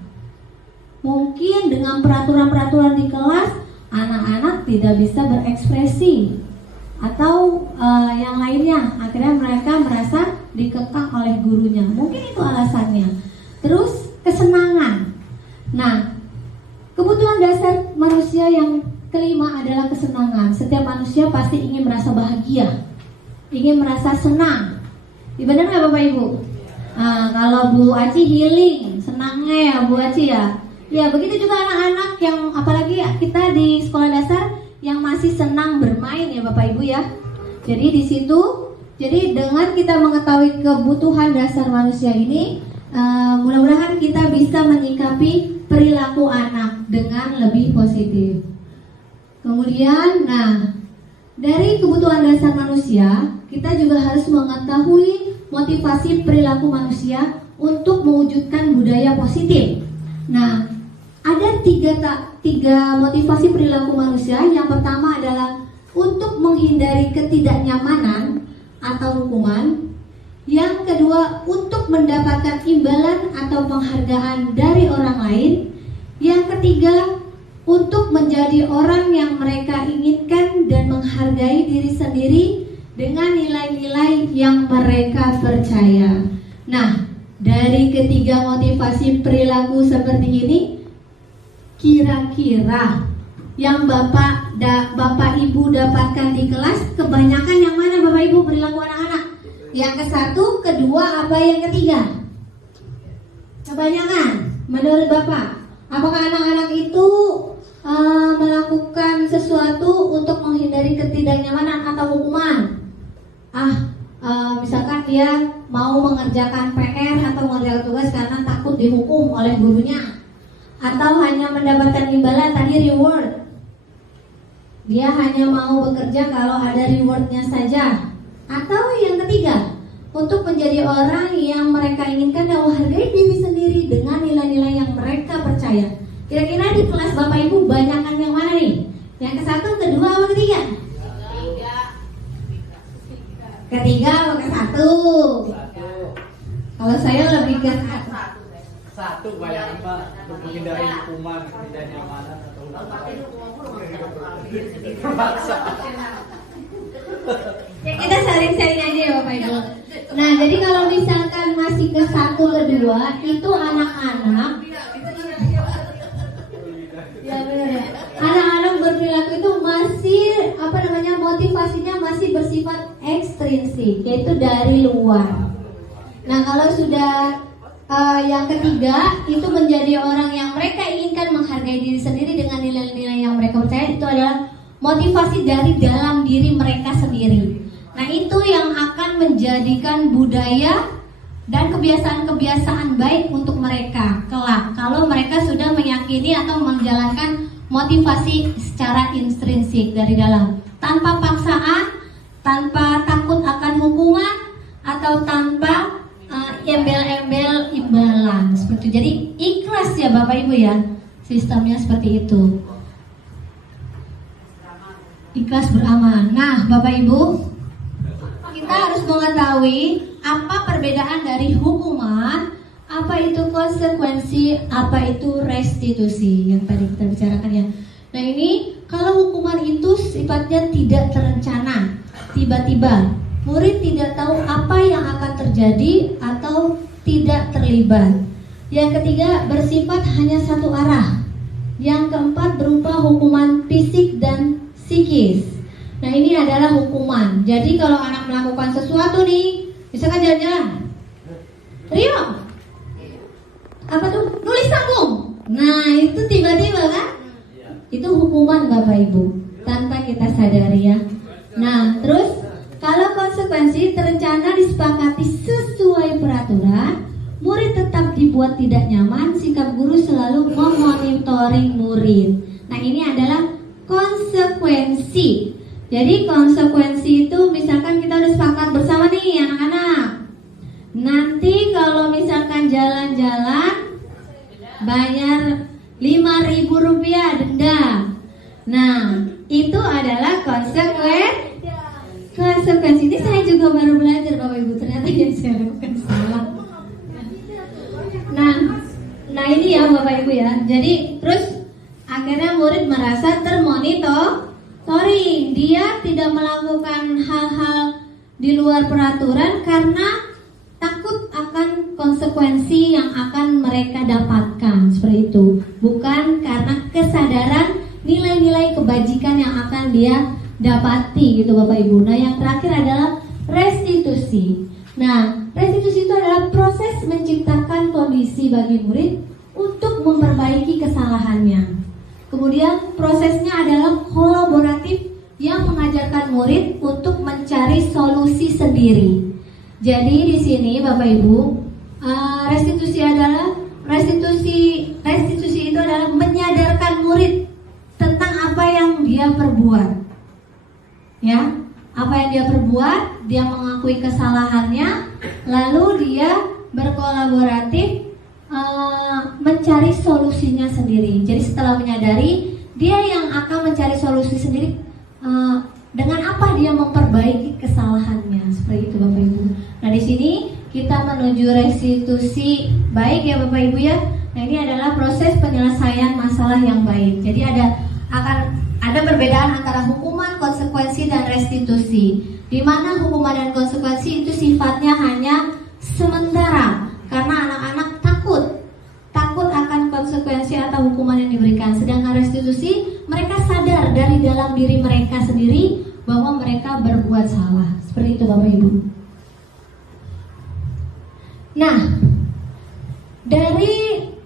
Mungkin dengan peraturan-peraturan di kelas, anak-anak tidak bisa berekspresi atau yang lainnya, akhirnya mereka merasa dikekang oleh gurunya. Mungkin itu alasannya. Terus kesenangan. Nah, kebutuhan dasar manusia yang kelima adalah kesenangan. Setiap manusia pasti ingin merasa bahagia, ingin merasa senang. Benar nggak Bapak Ibu? Kalau Bu Aci healing, senangnya ya Bu Aci ya. Ya, begitu juga anak-anak yang apalagi kita di sekolah dasar yang masih senang bermain ya Bapak Ibu ya. Jadi di situ, jadi dengan kita mengetahui kebutuhan dasar manusia ini, mudah-mudahan kita bisa menyikapi perilaku anak dengan lebih positif. Kemudian, dari kebutuhan dasar manusia, kita juga harus mengetahui motivasi perilaku manusia untuk mewujudkan budaya positif. Nah, ada tiga motivasi perilaku manusia. Yang pertama adalah untuk menghindari ketidaknyamanan atau hukuman. Yang kedua, untuk mendapatkan imbalan atau penghargaan dari orang lain. Yang ketiga, untuk menjadi orang yang mereka inginkan dan menghargai diri sendiri dengan nilai-nilai yang mereka percaya. Nah, dari ketiga motivasi perilaku seperti ini, kira-kira yang Bapak Ibu dapatkan di kelas, kebanyakan yang mana Bapak Ibu perilaku anak-anak? Yang ke satu, kedua, apa yang ketiga? Kebanyakan menurut Bapak. Apakah anak-anak itu melakukan sesuatu untuk menghindari ketidaknyamanan atau hukuman? Misalkan dia mau mengerjakan PR atau mengerjakan tugas karena takut dihukum oleh gurunya, atau hanya mendapatkan imbalan tadi reward. Dia hanya mau bekerja kalau ada rewardnya saja. Atau yang ketiga, untuk menjadi orang yang mereka inginkan dan menghargai diri sendiri dengan nilai-nilai yang mereka percaya. Kira-kira di kelas Bapak Ibu banyakan yang mana nih? Yang ke satu, kedua, atau ketiga? Ketiga atau ke satu? Kalau saya lebih ke satu bayangan Pak, untuk menghindari hukuman, ketidaknyamanan atau terpaksa. Ya, kita sharing-sharing aja ya Bapak Ibu. Nah, jadi kalau misalkan masih ke satu, kedua, itu anak-anak ya benar ya. Anak-anak berperilaku itu masih motivasinya masih bersifat ekstrinsik, yaitu dari luar. Nah, kalau sudah yang ketiga itu menjadi orang yang mereka inginkan, menghargai diri sendiri dengan nilai-nilai yang mereka percaya, itu adalah motivasi dari dalam diri mereka sendiri. Nah, itu yang akan menjadikan budaya dan kebiasaan-kebiasaan baik untuk mereka kelak kalau mereka sudah meyakini atau menjalankan motivasi secara intrinsik dari dalam, tanpa paksaan, tanpa takut akan hukuman, atau tanpa embel-embel imbalan seperti itu. Jadi ikhlas ya Bapak Ibu ya, sistemnya seperti itu. Ikhlas beramal. Nah, Bapak Ibu, kita harus mengetahui apa perbedaan dari hukuman, apa itu konsekuensi, apa itu restitusi yang tadi kita bicarakan ya. Nah, ini kalau hukuman itu sifatnya tidak terencana, tiba-tiba. Murid tidak tahu apa yang akan terjadi atau tidak terlibat. Yang ketiga, bersifat hanya satu arah. Yang keempat, berupa hukuman fisik dan psikis. Nah, ini adalah hukuman. Jadi kalau anak melakukan sesuatu nih, misalkan jalan-jalan, Rio, apa tuh? Nulis sambung. Nah, itu tiba-tiba kan? Itu hukuman Bapak Ibu, tanpa kita sadari ya. Nah, terus kalau konsekuensi terencana disepakati sesuai peraturan, murid tetap dibuat tidak nyaman, sikap guru selalu memonitoring murid. Nah, ini adalah konsekuensi. Jadi konsekuensi itu misalkan kita udah sepakat bersama nih anak-anak, nanti kalau misalkan jalan-jalan bayar Rp5.000 denda. Nah, itu adalah konsekuensi. Ini saya juga baru belajar Bapak Ibu, ternyata yang saya lakukan salah. Nah ini ya Bapak Ibu ya. Jadi terus akhirnya murid merasa termonitoring. Dia tidak melakukan hal-hal di luar peraturan karena takut akan konsekuensi yang akan mereka dapatkan, seperti itu. Bukan karena kesadaran nilai-nilai kebajikan yang akan dia dapati gitu Bapak Ibu. Nah, yang terakhir adalah restitusi. Nah, restitusi itu adalah proses menciptakan kondisi bagi murid untuk memperbaiki kesalahannya. Kemudian prosesnya adalah kolaboratif yang mengajarkan murid untuk mencari solusi sendiri. Jadi di sini Bapak Ibu, restitusi itu adalah menyadarkan murid tentang apa yang dia perbuat. Ya, apa yang dia perbuat, dia mengakui kesalahannya, lalu dia berkolaboratif mencari solusinya sendiri. Jadi setelah menyadari, dia yang akan mencari solusi sendiri dengan apa dia memperbaiki kesalahannya. Seperti itu Bapak Ibu. Nah di sini kita menuju restitusi baik ya Bapak Ibu ya. Nah ini adalah proses penyelesaian masalah yang baik. Jadi akan ada perbedaan antara hukuman, konsekuensi dan restitusi. Di mana hukuman dan konsekuensi itu sifatnya hanya sementara karena anak-anak takut akan konsekuensi atau hukuman yang diberikan. Sedangkan restitusi, mereka sadar dari dalam diri mereka sendiri bahwa mereka berbuat salah. Seperti itu Bapak Ibu. Nah, dari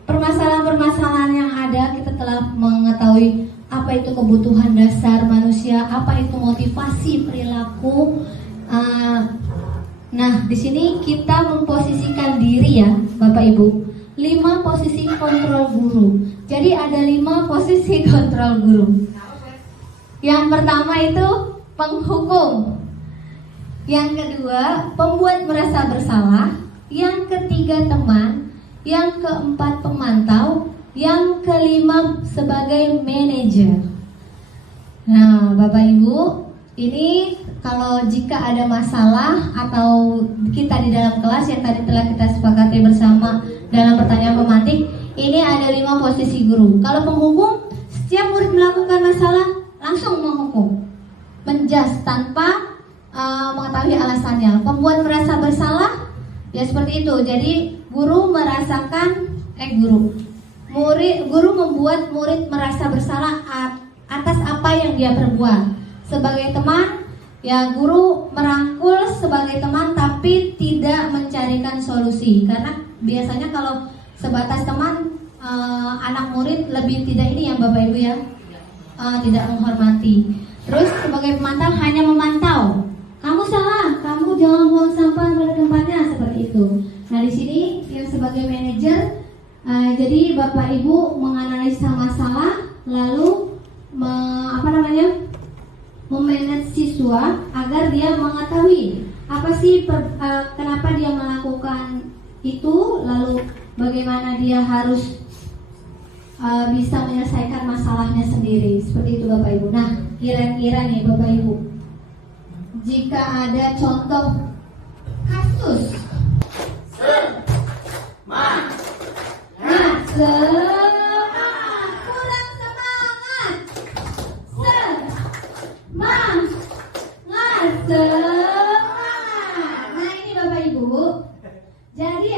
permasalahan-permasalahan yang ada, kita telah mengetahui apa itu kebutuhan dasar manusia, apa itu motivasi perilaku. Nah, di sini kita memposisikan diri ya, Bapak Ibu. 5 posisi kontrol guru. Jadi ada 5 posisi kontrol guru. Yang pertama itu penghukum. Yang kedua, pembuat merasa bersalah. Yang ketiga, teman. Yang keempat, pemantau. Yang kelima, sebagai manajer. Nah, Bapak Ibu, ini kalau jika ada masalah atau kita di dalam kelas yang tadi telah kita sepakati bersama dalam pertanyaan pemantik, ini ada 5 posisi guru. Kalau penghukum, setiap murid melakukan masalah langsung menghukum, menjas tanpa mengetahui alasannya. Pembuat merasa bersalah, ya seperti itu. Jadi guru merasakan guru membuat murid merasa bersalah atas apa yang dia perbuat. Sebagai teman, ya guru merangkul sebagai teman tapi tidak mencarikan solusi. Karena biasanya kalau sebatas teman, anak murid lebih tidak ini ya Bapak Ibu ya, tidak menghormati. Terus sebagai pemantau hanya memantau. Kamu salah, kamu jangan buang sampah pada tempatnya, seperti itu. Nah di sini yang sebagai manajer, jadi Bapak Ibu menganalisa masalah, lalu memanage siswa agar dia mengetahui apa sih kenapa dia melakukan itu, lalu bagaimana dia harus bisa menyelesaikan masalahnya sendiri. Seperti itu Bapak Ibu. Nah kira-kira nih Bapak Ibu, jika ada contoh kasus kurang semangat, nah ini Bapak Ibu, jadi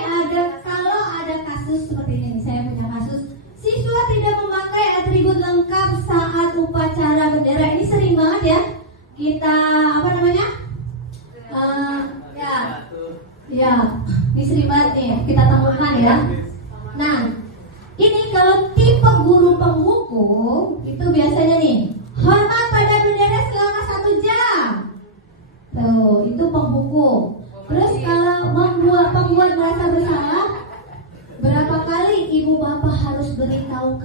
kalau ada kasus seperti ini, saya punya kasus siswa tidak memakai atribut lengkap saat upacara bendera. Ini sering banget ya kita ini sering banget nih kita temukan ya. Nah ini kalau tipe guru penghukum itu biasanya nih, hormat pada bendera selama 1 jam. Tuh, itu penghukum. Terus kalau pembuat merasa bersalah, berapa kali ibu bapak harus beritahu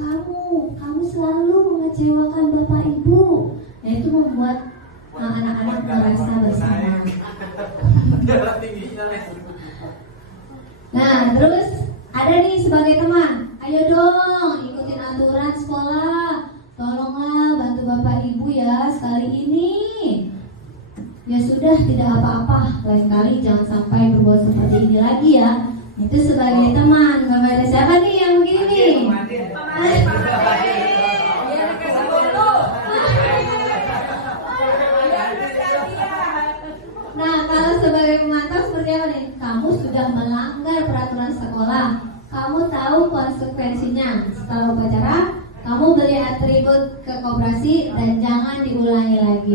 kamu selalu mengecewakan bapak ibu. Nah itu membuat anak-anak merasa bersalah. Nah terus ada nih sebagai teman, ayo dong ikutin aturan sekolah, tolonglah bantu bapak ibu ya sekali ini. Ya sudah, tidak apa-apa, lain kali jangan sampai berbuat seperti ini lagi ya. Itu sebagai teman. Bapak ada siapa nih yang begini? Nah kalau sebagai pemantau seperti apa nih? Kamu sudah melanggar peraturan sekolah, kamu tahu konsekuensinya. Setelah upacara, kamu beli atribut ke koperasi dan jangan diulangi lagi.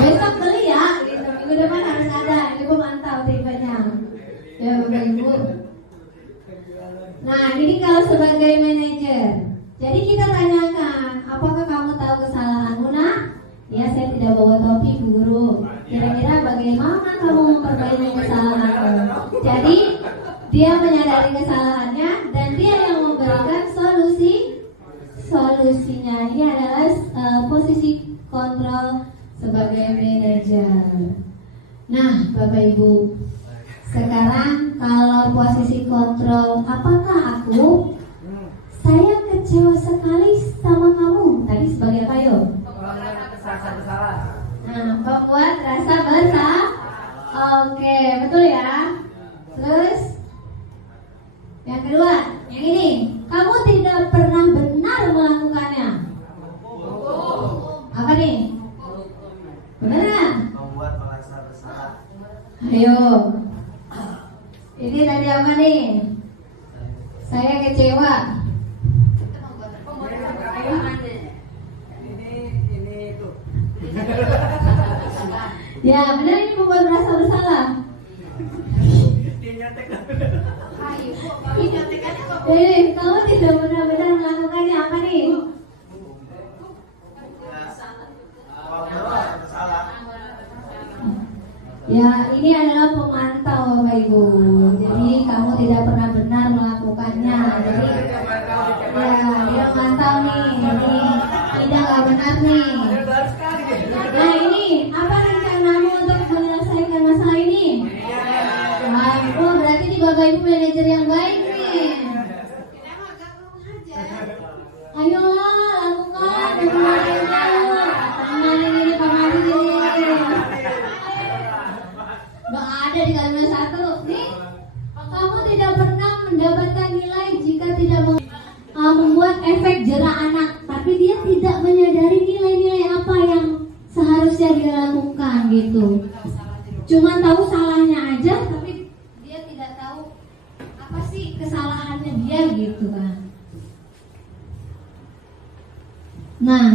Besok beli ya, minggu depan harus ada. Ibu mantau atributnya. beliau sebagai manajer. Jadi kita tanyakan, apakah kamu tahu kesalahanmu, nak? Ya, saya tidak bawa topi, Bu Guru. Kira-kira bagaimana kamu memperbaiki kesalahanmu? Jadi dia menyadari kesalahannya dan dia yang memberikan solusinya. Ini adalah posisi kontrol sebagai manajer. Nah, Bapak Ibu, sekarang kalau posisi kontrol, apakah saya kecewa sekali sama kamu? Tadi sebagai apa, yo? Nah, membuat rasa bersalah. Oke, betul ya. Terus yang kedua, yang ini, kamu tidak pernah benar melakukannya. Apa nih? Benar? Membuat merasa bersalah. Ayo. Ini tadi apa nih? Saya kecewa. Ini itu. Ya, benar, ini membuat merasa bersalah. Kamu tidak benar-benar melakukannya, apa nih? Ya, ini adalah pemantau, Bapak Ibu. Jadi kamu tidak pernah benar melakukannya. Jadi ya, dia mantau nih. Ini tidak benar nih. Nah, ini apa rencanamu untuk menyelesaikan masalah ini? Oh, berarti ini Bapak Ibu manajer yang baik nih. Ayolah, lakukan. Ini pengaruh ini. Gak ada di kalimat 1 nih. Kamu tidak pernah mendapatkan nilai jika tidak membuat efek jerak anak. Tapi dia tidak menyadari nilai-nilai apa yang seharusnya dia lakukan gitu. Cuma tahu salahnya aja, tapi dia tidak tahu apa sih kesalahannya dia gitu kan. Nah,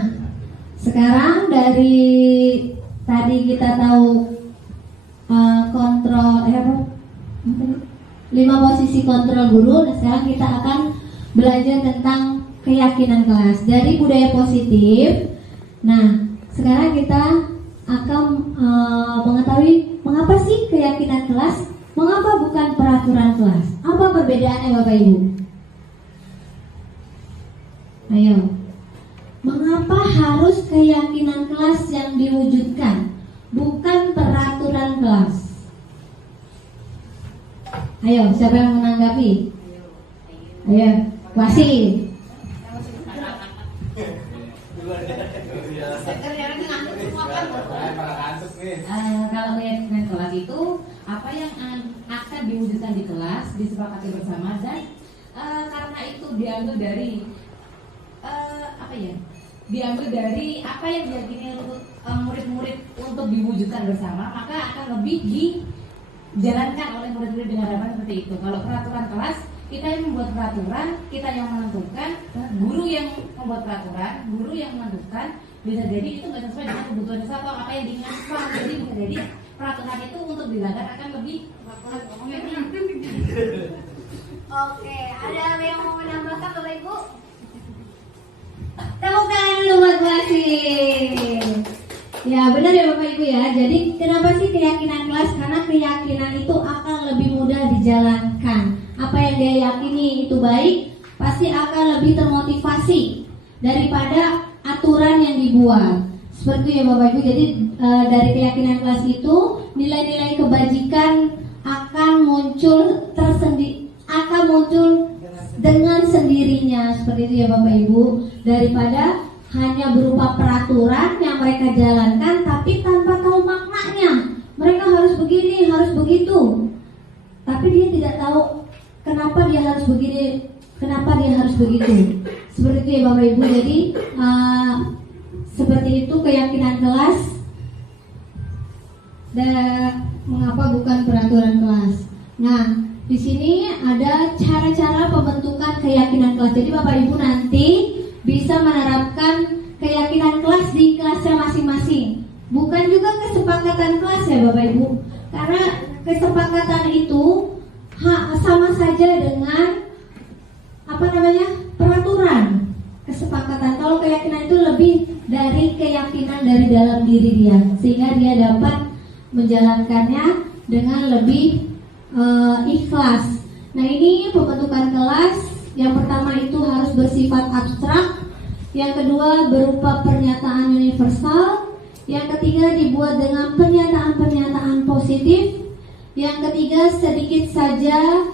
sekarang dari tadi kita tahu kontrol 5 posisi kontrol guru. Nah, sekarang kita akan belajar tentang keyakinan kelas dari budaya positif. Nah, sekarang kita akan mengetahui mengapa sih keyakinan kelas, mengapa bukan peraturan kelas. Apa perbedaannya, Bapak Ibu? Ayo. Mengapa harus keyakinan kelas yang diwujudkan, bukan peraturan kelas? Ayo, siapa yang menanggapi? Ayo, Wasi. Kalau keyakinan kelas itu apa yang akan diwujudkan di kelas disepakati bersama dan karena itu diambil dari diambil dari apa yang diyakini murid-murid untuk diwujudkan bersama, maka akan lebih dijalankan oleh murid-murid dengan harapan seperti itu. Kalau peraturan kelas, kita yang membuat peraturan, kita yang menentukan, guru yang membuat peraturan, guru yang menentukan. Bisa jadi itu nggak sesuai dengan kebutuhan siswa atau apa yang diinginkan. Jadi bisa jadi peraturan itu untuk dilakukan akan lebih. Oke, ada yang mau menambahkan, Bapak Ibu? Tepuk tangan dulu buat Wasi. Ya, benar ya Bapak Ibu ya. Jadi kenapa sih keyakinan kelas? Karena keyakinan itu akan lebih mudah dijalankan. Apa yang dia yakini itu baik, pasti akan lebih termotivasi daripada aturan yang dibuat. Seperti ya Bapak Ibu. Jadi dari keyakinan kelas itu nilai-nilai kebajikan akan muncul dengan sendirinya, seperti itu ya Bapak Ibu, daripada hanya berupa peraturan yang mereka jalankan tapi tanpa tahu maknanya. Mereka harus begini, harus begitu, tapi dia tidak tahu kenapa dia harus begini, kenapa dia harus begitu. Seperti itu ya Bapak Ibu. Jadi seperti itu keyakinan kelas dan mengapa bukan peraturan kelas. Nah, di sini ada cara-cara pembentukan keyakinan kelas. Jadi Bapak Ibu nanti bisa menerapkan keyakinan kelas di kelasnya masing-masing. Bukan juga kesepakatan kelas ya Bapak Ibu. Karena kesepakatan itu sama saja dengan lebih dari keyakinan dari dalam diri dia, sehingga dia dapat menjalankannya dengan lebih ikhlas. Nah, ini pembentukan kelas. Yang pertama itu harus bersifat abstrak, yang kedua berupa pernyataan universal, yang ketiga dibuat dengan pernyataan-pernyataan positif, yang ketiga sedikit saja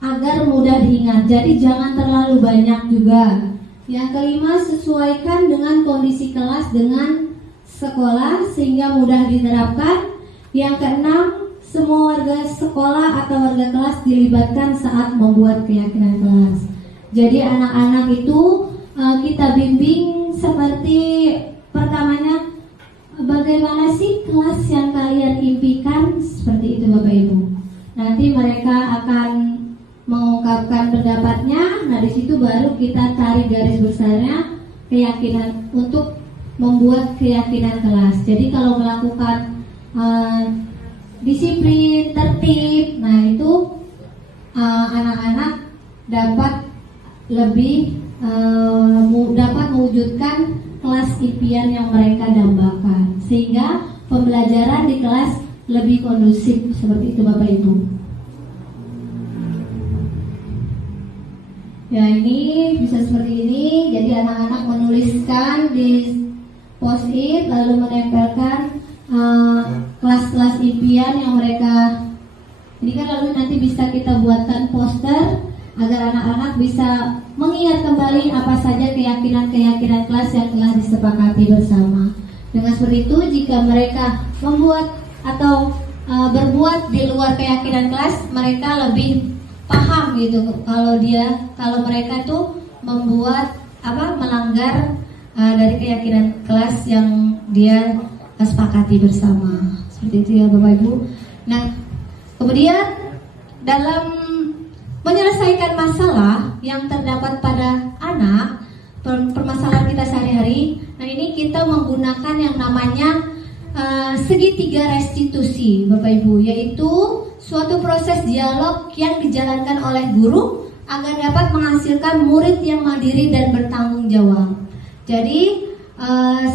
agar mudah diingat, jadi jangan terlalu banyak juga. Yang kelima, sesuaikan dengan kondisi kelas dengan sekolah sehingga mudah diterapkan. Yang keenam, semua warga sekolah atau warga kelas dilibatkan saat membuat keyakinan kelas. Jadi anak-anak itu kita bimbing seperti pertamanya, bagaimana sih kelas yang kalian impikan, seperti itu Bapak Ibu. Nanti mereka akan mengungkapkan pendapatnya. Nah, di situ baru kita tarik garis besarnya keyakinan untuk membuat keyakinan kelas. Jadi kalau melakukan disiplin, tertib, nah itu anak-anak dapat lebih dapat mewujudkan kelas impian yang mereka dambakan, sehingga pembelajaran di kelas lebih kondusif, seperti itu Bapak Ibu. Ya, ini bisa seperti ini. Jadi anak-anak menuliskan di post-it lalu menempelkan kelas-kelas impian yang mereka ini kan, lalu nanti bisa kita buatkan poster agar anak-anak bisa mengingat kembali apa saja keyakinan-keyakinan kelas yang telah disepakati bersama. Dengan seperti itu, jika mereka membuat atau berbuat di luar keyakinan kelas, mereka lebih paham gitu kalau mereka tuh membuat melanggar dari keyakinan kelas yang dia sepakati bersama. Seperti itu ya Bapak Ibu. Nah, kemudian dalam menyelesaikan masalah yang terdapat pada anak, permasalahan kita sehari-hari, nah ini kita menggunakan yang namanya segitiga restitusi Bapak Ibu, yaitu suatu proses dialog yang dijalankan oleh guru agar dapat menghasilkan murid yang mandiri dan bertanggung jawab. Jadi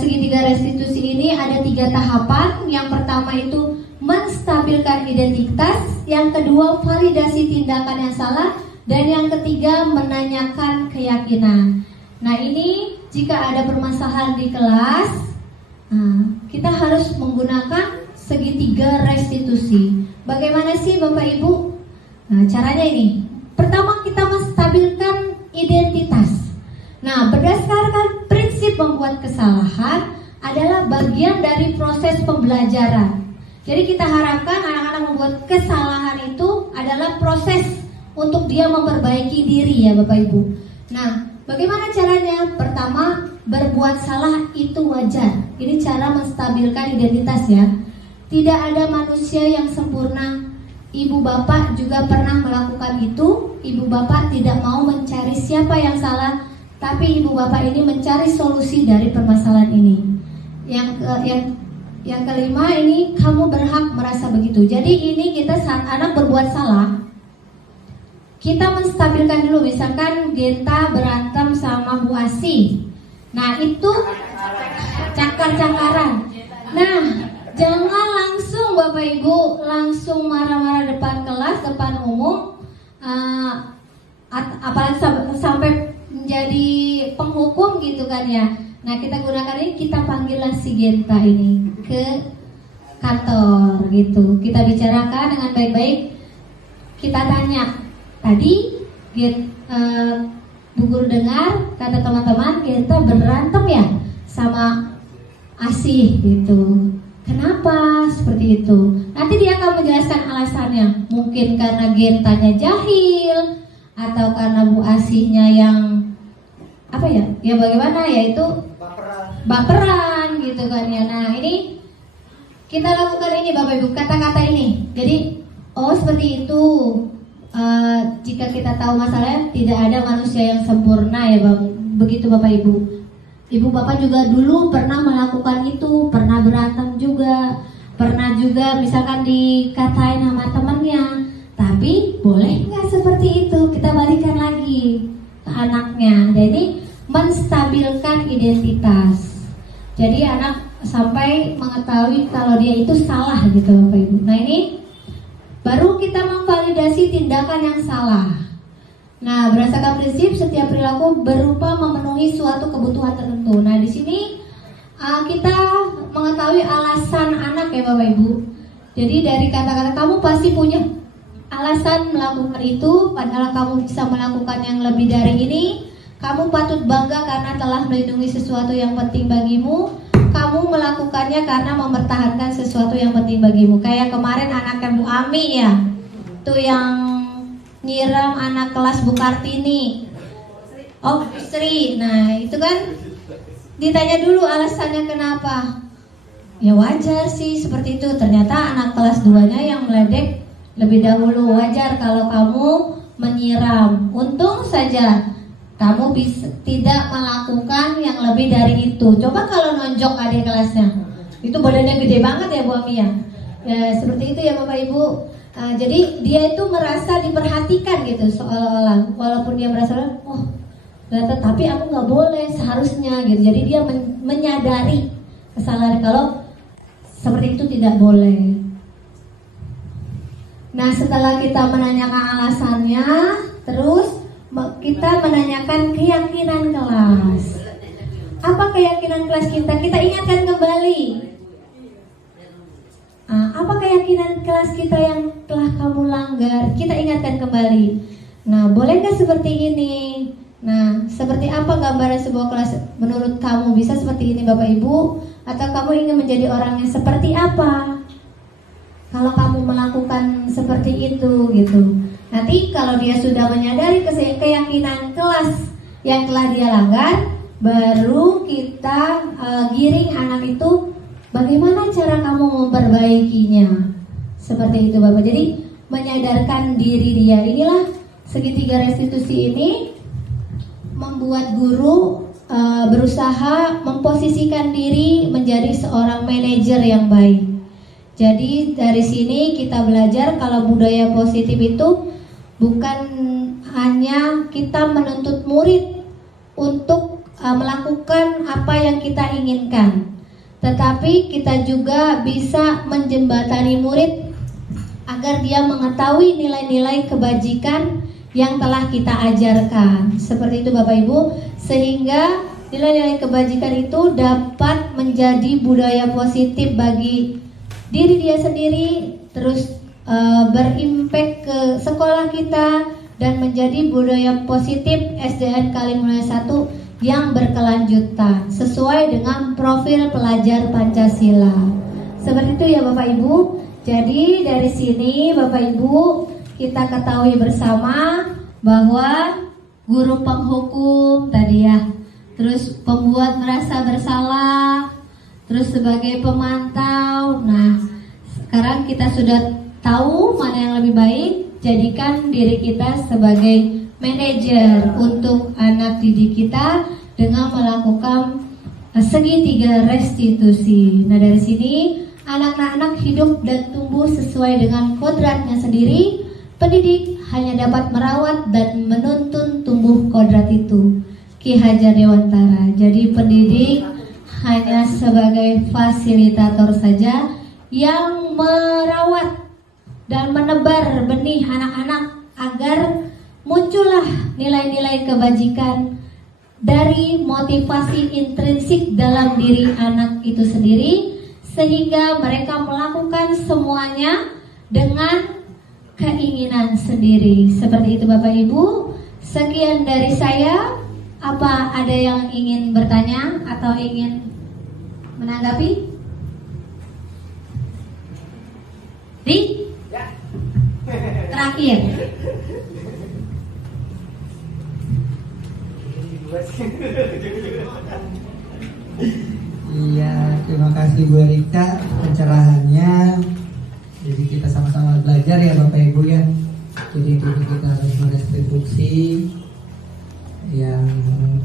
segitiga restitusi ini ada 3 tahapan. Yang pertama itu menstabilkan identitas, yang kedua validasi tindakan yang salah, dan yang ketiga menanyakan keyakinan. Nah, ini jika ada permasalahan di kelas, kita harus menggunakan segitiga restitusi. Bagaimana sih Bapak Ibu? Nah, caranya ini. Pertama, kita menstabilkan identitas. Nah, berdasarkan prinsip membuat kesalahan adalah bagian dari proses pembelajaran. Jadi kita harapkan anak-anak membuat kesalahan itu adalah proses untuk dia memperbaiki diri ya Bapak Ibu. Nah, bagaimana caranya? Pertama, berbuat salah itu wajar. Ini cara menstabilkan identitas ya. Tidak ada manusia yang sempurna. Ibu bapak juga pernah melakukan itu. Ibu bapak tidak mau mencari siapa yang salah, tapi ibu bapak ini mencari solusi dari permasalahan ini. Yang kelima ini, kamu berhak merasa begitu. Jadi ini kita saat anak berbuat salah, kita menstabilkan dulu. Misalkan Genta berantem sama Bu Asih. Nah, itu cakar-cakaran. Nah, jangan langsung Bapak Ibu langsung marah-marah depan kelas, depan umum, apalagi sampai menjadi penghukum gitu kan ya. Nah, kita gunakan ini, kita panggillah si Genta ini ke kantor gitu. Kita bicarakan dengan baik-baik. Kita tanya, tadi Bu Guru dengar kata teman-teman Genta berantem ya sama Asih gitu. Kenapa seperti itu? Nanti dia akan menjelaskan alasannya. Mungkin karena Gentanya jahil, atau karena Bu Asihnya yang ya bagaimana, yaitu baperan gitu kan ya. Nah, ini kita lakukan ini Bapak Ibu, kata-kata ini. Jadi seperti itu. Jika kita tahu masalahnya, tidak ada manusia yang sempurna ya Bang. Begitu Bapak Ibu. Ibu bapak juga dulu pernah melakukan itu, pernah berantem juga, pernah juga misalkan dikatain sama temannya. Tapi boleh nggak seperti itu? Kita balikan lagi ke anaknya. Jadi menstabilkan identitas. Jadi anak sampai mengetahui kalau dia itu salah gitu Bapak Ibu. Nah ini baru kita memvalidasi tindakan yang salah. Nah berdasarkan prinsip setiap perilaku berupa memenuhi suatu kebutuhan tertentu. Nah di sini kita mengetahui alasan anak ya Bapak Ibu. Jadi dari kata-kata kamu pasti punya alasan melakukan itu, padahal kamu bisa melakukan yang lebih dari ini. Kamu patut bangga karena telah melindungi sesuatu yang penting bagimu. Kamu melakukannya karena mempertahankan sesuatu yang penting bagimu. Kayak kemarin anaknya Bu Ami ya, itu yang nyiram anak kelas Bu Kartini. Oh Sri, nah itu kan ditanya dulu alasannya kenapa. Ya wajar sih seperti itu. Ternyata anak kelas 2-nya yang meledek lebih dahulu. Wajar kalau kamu menyiram. Untung saja kamu bisa tidak melakukan yang lebih dari itu. Coba kalau nonjok adik kelasnya, itu badannya gede banget ya Bu Ami ya. Ya seperti itu ya Bapak Ibu. Jadi dia itu merasa diperhatikan gitu seolah-olah, walaupun dia merasa oh tapi aku nggak boleh seharusnya gitu. Jadi dia menyadari kesalahan kalau seperti itu tidak boleh. Nah setelah kita menanyakan alasannya, terus kita menanyakan keyakinan kelas. Apa keyakinan kelas kita? Kita ingatkan kembali. Apa keyakinan kelas kita yang telah kamu langgar? Kita ingatkan kembali. Nah, bolehkah seperti ini? Nah, seperti apa gambaran sebuah kelas menurut kamu? Bisa seperti ini Bapak Ibu? Atau kamu ingin menjadi orang yang seperti apa? Kalau kamu melakukan seperti itu gitu. Nanti kalau dia sudah menyadari keyakinan kelas yang telah dia langgar, baru kita giring anak itu bagaimana cara kamu memperbaikinya. Seperti itu Bapak. Jadi menyadarkan diri dia. Inilah segitiga restitusi ini membuat guru berusaha memposisikan diri menjadi seorang manajer yang baik. Jadi dari sini kita belajar kalau budaya positif itu bukan hanya kita menuntut murid untuk melakukan apa yang kita inginkan, tetapi kita juga bisa menjembatani murid agar dia mengetahui nilai-nilai kebajikan yang telah kita ajarkan. Seperti itu Bapak Ibu, sehingga nilai-nilai kebajikan itu dapat menjadi budaya positif bagi diri dia sendiri, terus berimpact ke sekolah kita dan menjadi budaya positif SDN Kalimulya 1 yang berkelanjutan sesuai dengan profil pelajar Pancasila. Seperti itu ya Bapak Ibu. Jadi dari sini Bapak Ibu kita ketahui bersama bahwa guru penghukum tadi ya, terus pembuat merasa bersalah, terus sebagai pemantau. Nah, sekarang kita sudah tahu mana yang lebih baik, jadikan diri kita sebagai manajer untuk anak didik kita dengan melakukan segitiga restitusi. Nah dari sini anak-anak hidup dan tumbuh sesuai dengan kodratnya sendiri. Pendidik hanya dapat merawat dan menuntun tumbuh kodrat itu. Ki Hajar Dewantara. Jadi pendidik hanya sebagai fasilitator saja yang merawat dan menebar benih anak-anak agar muncullah nilai-nilai kebajikan dari motivasi intrinsik dalam diri anak itu sendiri, sehingga mereka melakukan semuanya dengan keinginan sendiri. Seperti itu Bapak Ibu. Sekian dari saya. Apa ada yang ingin bertanya atau ingin menanggapi? Terakhir. Iya, terima kasih Bu Erika pencerahannya. Jadi kita sama-sama belajar ya Bapak Ibu ya. Jadi kita harus merestitusi yang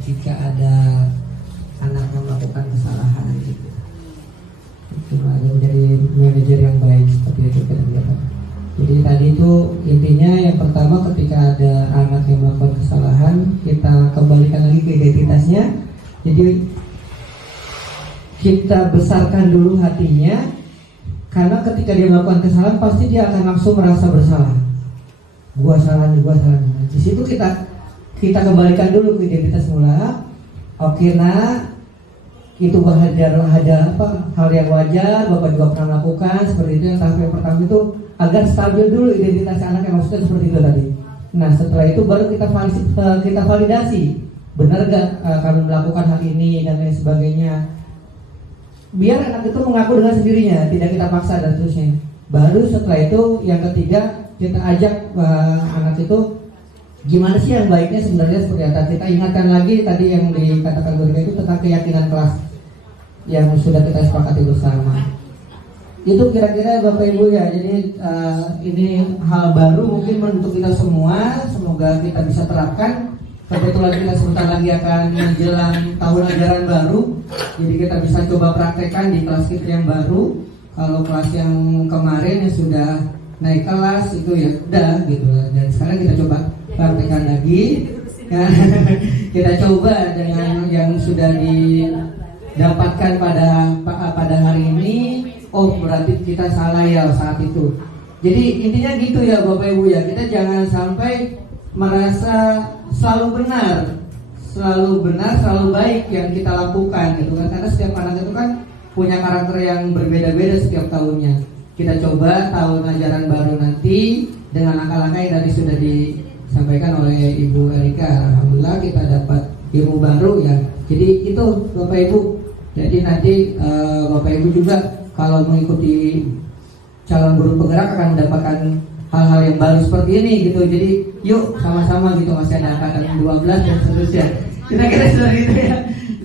jika ada anak yang melakukan kesalahan gitu. Itu menjadi manajer yang baik seperti itu kan. Jadi tadi itu intinya yang pertama ketika ada anak yang melakukan kesalahan, kita kembalikan lagi ke identitasnya. Jadi kita besarkan dulu hatinya, karena ketika dia melakukan kesalahan pasti dia akan langsung merasa bersalah. Gua salah nih. Di situ kita kembalikan dulu ke identitas mula. Oke nak, itu ada hal yang wajar, Bapak juga pernah melakukan seperti itu. Yang tahap yang pertama itu agar stabil dulu identitas anak, yang maksudnya seperti itu tadi. Nah setelah itu baru kita validasi, benar gak kami melakukan hal ini dan lain sebagainya. Biar anak itu mengaku dengan sendirinya, tidak kita paksa dan seterusnya. Baru setelah itu yang ketiga kita ajak anak itu gimana sih yang baiknya sebenarnya seperti apa. Kita ingatkan lagi tadi yang dikatakan Gurika itu tentang keyakinan kelas yang sudah kita sepakati bersama. Itu kira-kira Bapak Ibu ya. Jadi ini hal baru mungkin untuk kita semua. Semoga kita bisa terapkan. Kebetulan kita sebentar lagi akan menjelang tahun ajaran baru, jadi kita bisa coba praktekkan di kelas kita yang baru. Kalau kelas yang kemarin yang sudah naik kelas itu ya udah gitu. Dan sekarang kita coba praktekkan lagi. Kita coba dengan yang sudah didapatkan pada hari ini. Oh berarti kita salah ya saat itu. Jadi intinya gitu ya Bapak Ibu ya. Kita jangan sampai merasa selalu benar, selalu baik yang kita lakukan gitu kan. Karena setiap anak itu kan punya karakter yang berbeda-beda setiap tahunnya. Kita coba tahun ajaran baru nanti dengan langkah-langkah yang tadi sudah disampaikan oleh Ibu Erika. Alhamdulillah kita dapat ilmu baru ya. Jadi itu Bapak Ibu. Jadi nanti Bapak Ibu juga kalau mengikuti calon guru penggerak akan mendapatkan hal-hal yang baru seperti ini gitu. Jadi yuk sama-sama gitu, masih ada angkatan 12 dan seterusnya. Kira-kira seperti itu ya.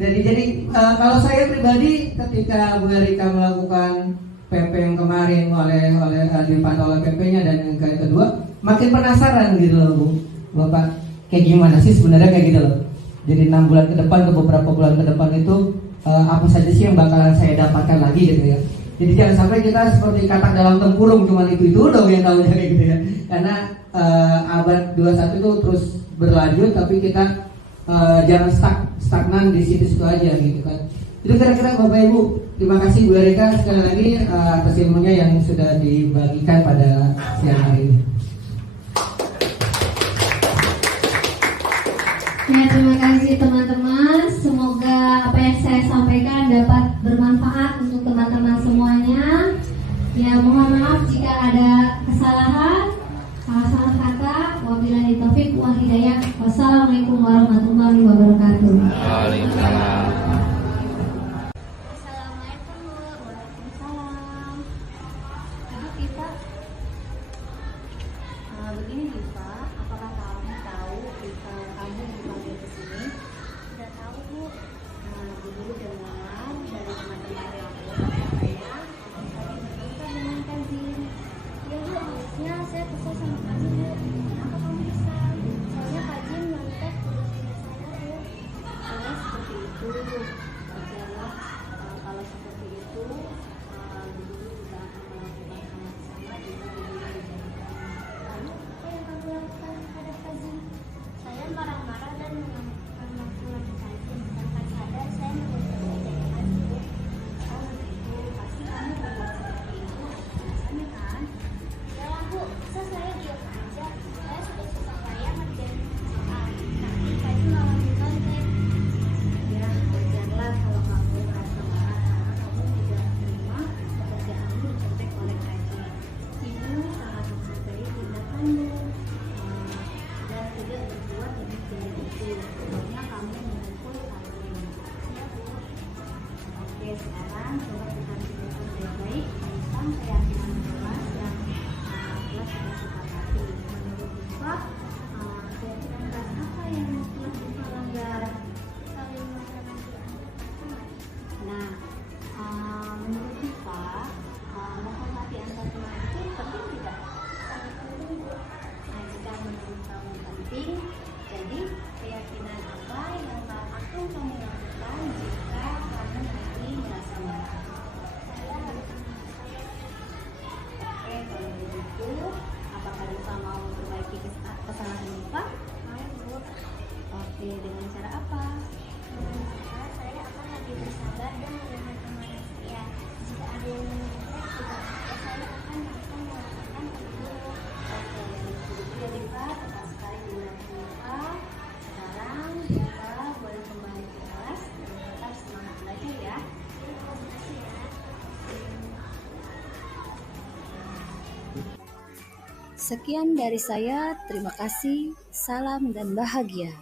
Jadi kalau saya pribadi ketika Bu Erika melakukan PP yang kemarin oleh dipantau oleh PP-nya dan yang kedua makin penasaran gitu loh Bu. Bapak kayak gimana sih sebenarnya kayak gitu loh. Jadi 6 bulan ke depan ke beberapa bulan ke depan itu apa saja sih yang bakalan saya dapatkan lagi gitu ya. Jadi jangan sampai kita seperti katak dalam tempurung, cuma itu dong yang tahu kayak gitu ya. Karena abad 21 itu terus berlanjut, tapi kita jangan stagnan di situ-situ aja gitu kan. Itu kira-kira Bapak Ibu. Terima kasih Bu Erika sekali lagi atas ilmunya yang sudah dibagikan pada siang hari ini. Ya, terima kasih teman-teman. Semoga apa yang saya sampaikan dapat bermanfaat untuk teman-teman semuanya. Ya, mohon maaf jika ada kesalahan, salah-salah kata. Wabillahi taufik wal hidayah. Wassalamualaikum warahmatullahi wabarakatuh. Waalaikumsalam. Assalamualaikum warahmatullahi. Ibu kita begini Diva, apakah kamu tahu kamu dipanggil ke sini? Tidak tahu Bu. Dulu dengar dari teman-teman yang saya bisa dengan Kazim. Ya Bu, harusnya saya kesal sama kamu Bu. Kenapa kamu bisa? Soalnya Kazim nyontek tugas saya Bu. Soalnya seperti itu. Wajarlah kalau seperti itu. Dulu juga akan melakukan sama-sama juga lalu apa yang kamu lakukan terhadap Kazim? Saya marah-marah dan melakukan Kazim tanpa sadar saya menjadi Kazim. Oh begitu, pasti kamu berbuat seperti itu alasannya kan? Ya Bu, bisa saya diam aja. Saya sudah susah payah ngerjain nanti Kazim malah mencontek. Ya wajarlah kalau kamu merasa marah karena kamu tidak menerima pekerjaanmu dicontek oleh Kazim. Ibu sangat menghargai tindakanmu dan tidak berbuat lebih dari itu. Pokoknya kamu memukul Kazim. Ya Bu. Oke, sekarang coba kita pikirkan baik-baik tentang keyakinan kelas yang kelas sudah sepakati. Menurut Diva, keyakinan kelas apa yang telah Diva langgar? Saling mengatakan Nah, menurut Diva, menghormati antar teman itu penting tidak? Sangat penting Bu. Nah, jika menurut kamu penting, jadi keyakinan apa yang akan kamu lakukan jika kamu nanti merasa marah? Saya harus Oke, kalau begitu, apakah Diva mau memperbaiki kesalahan Diva? Mau Sekian dari saya, terima kasih, salam dan bahagia.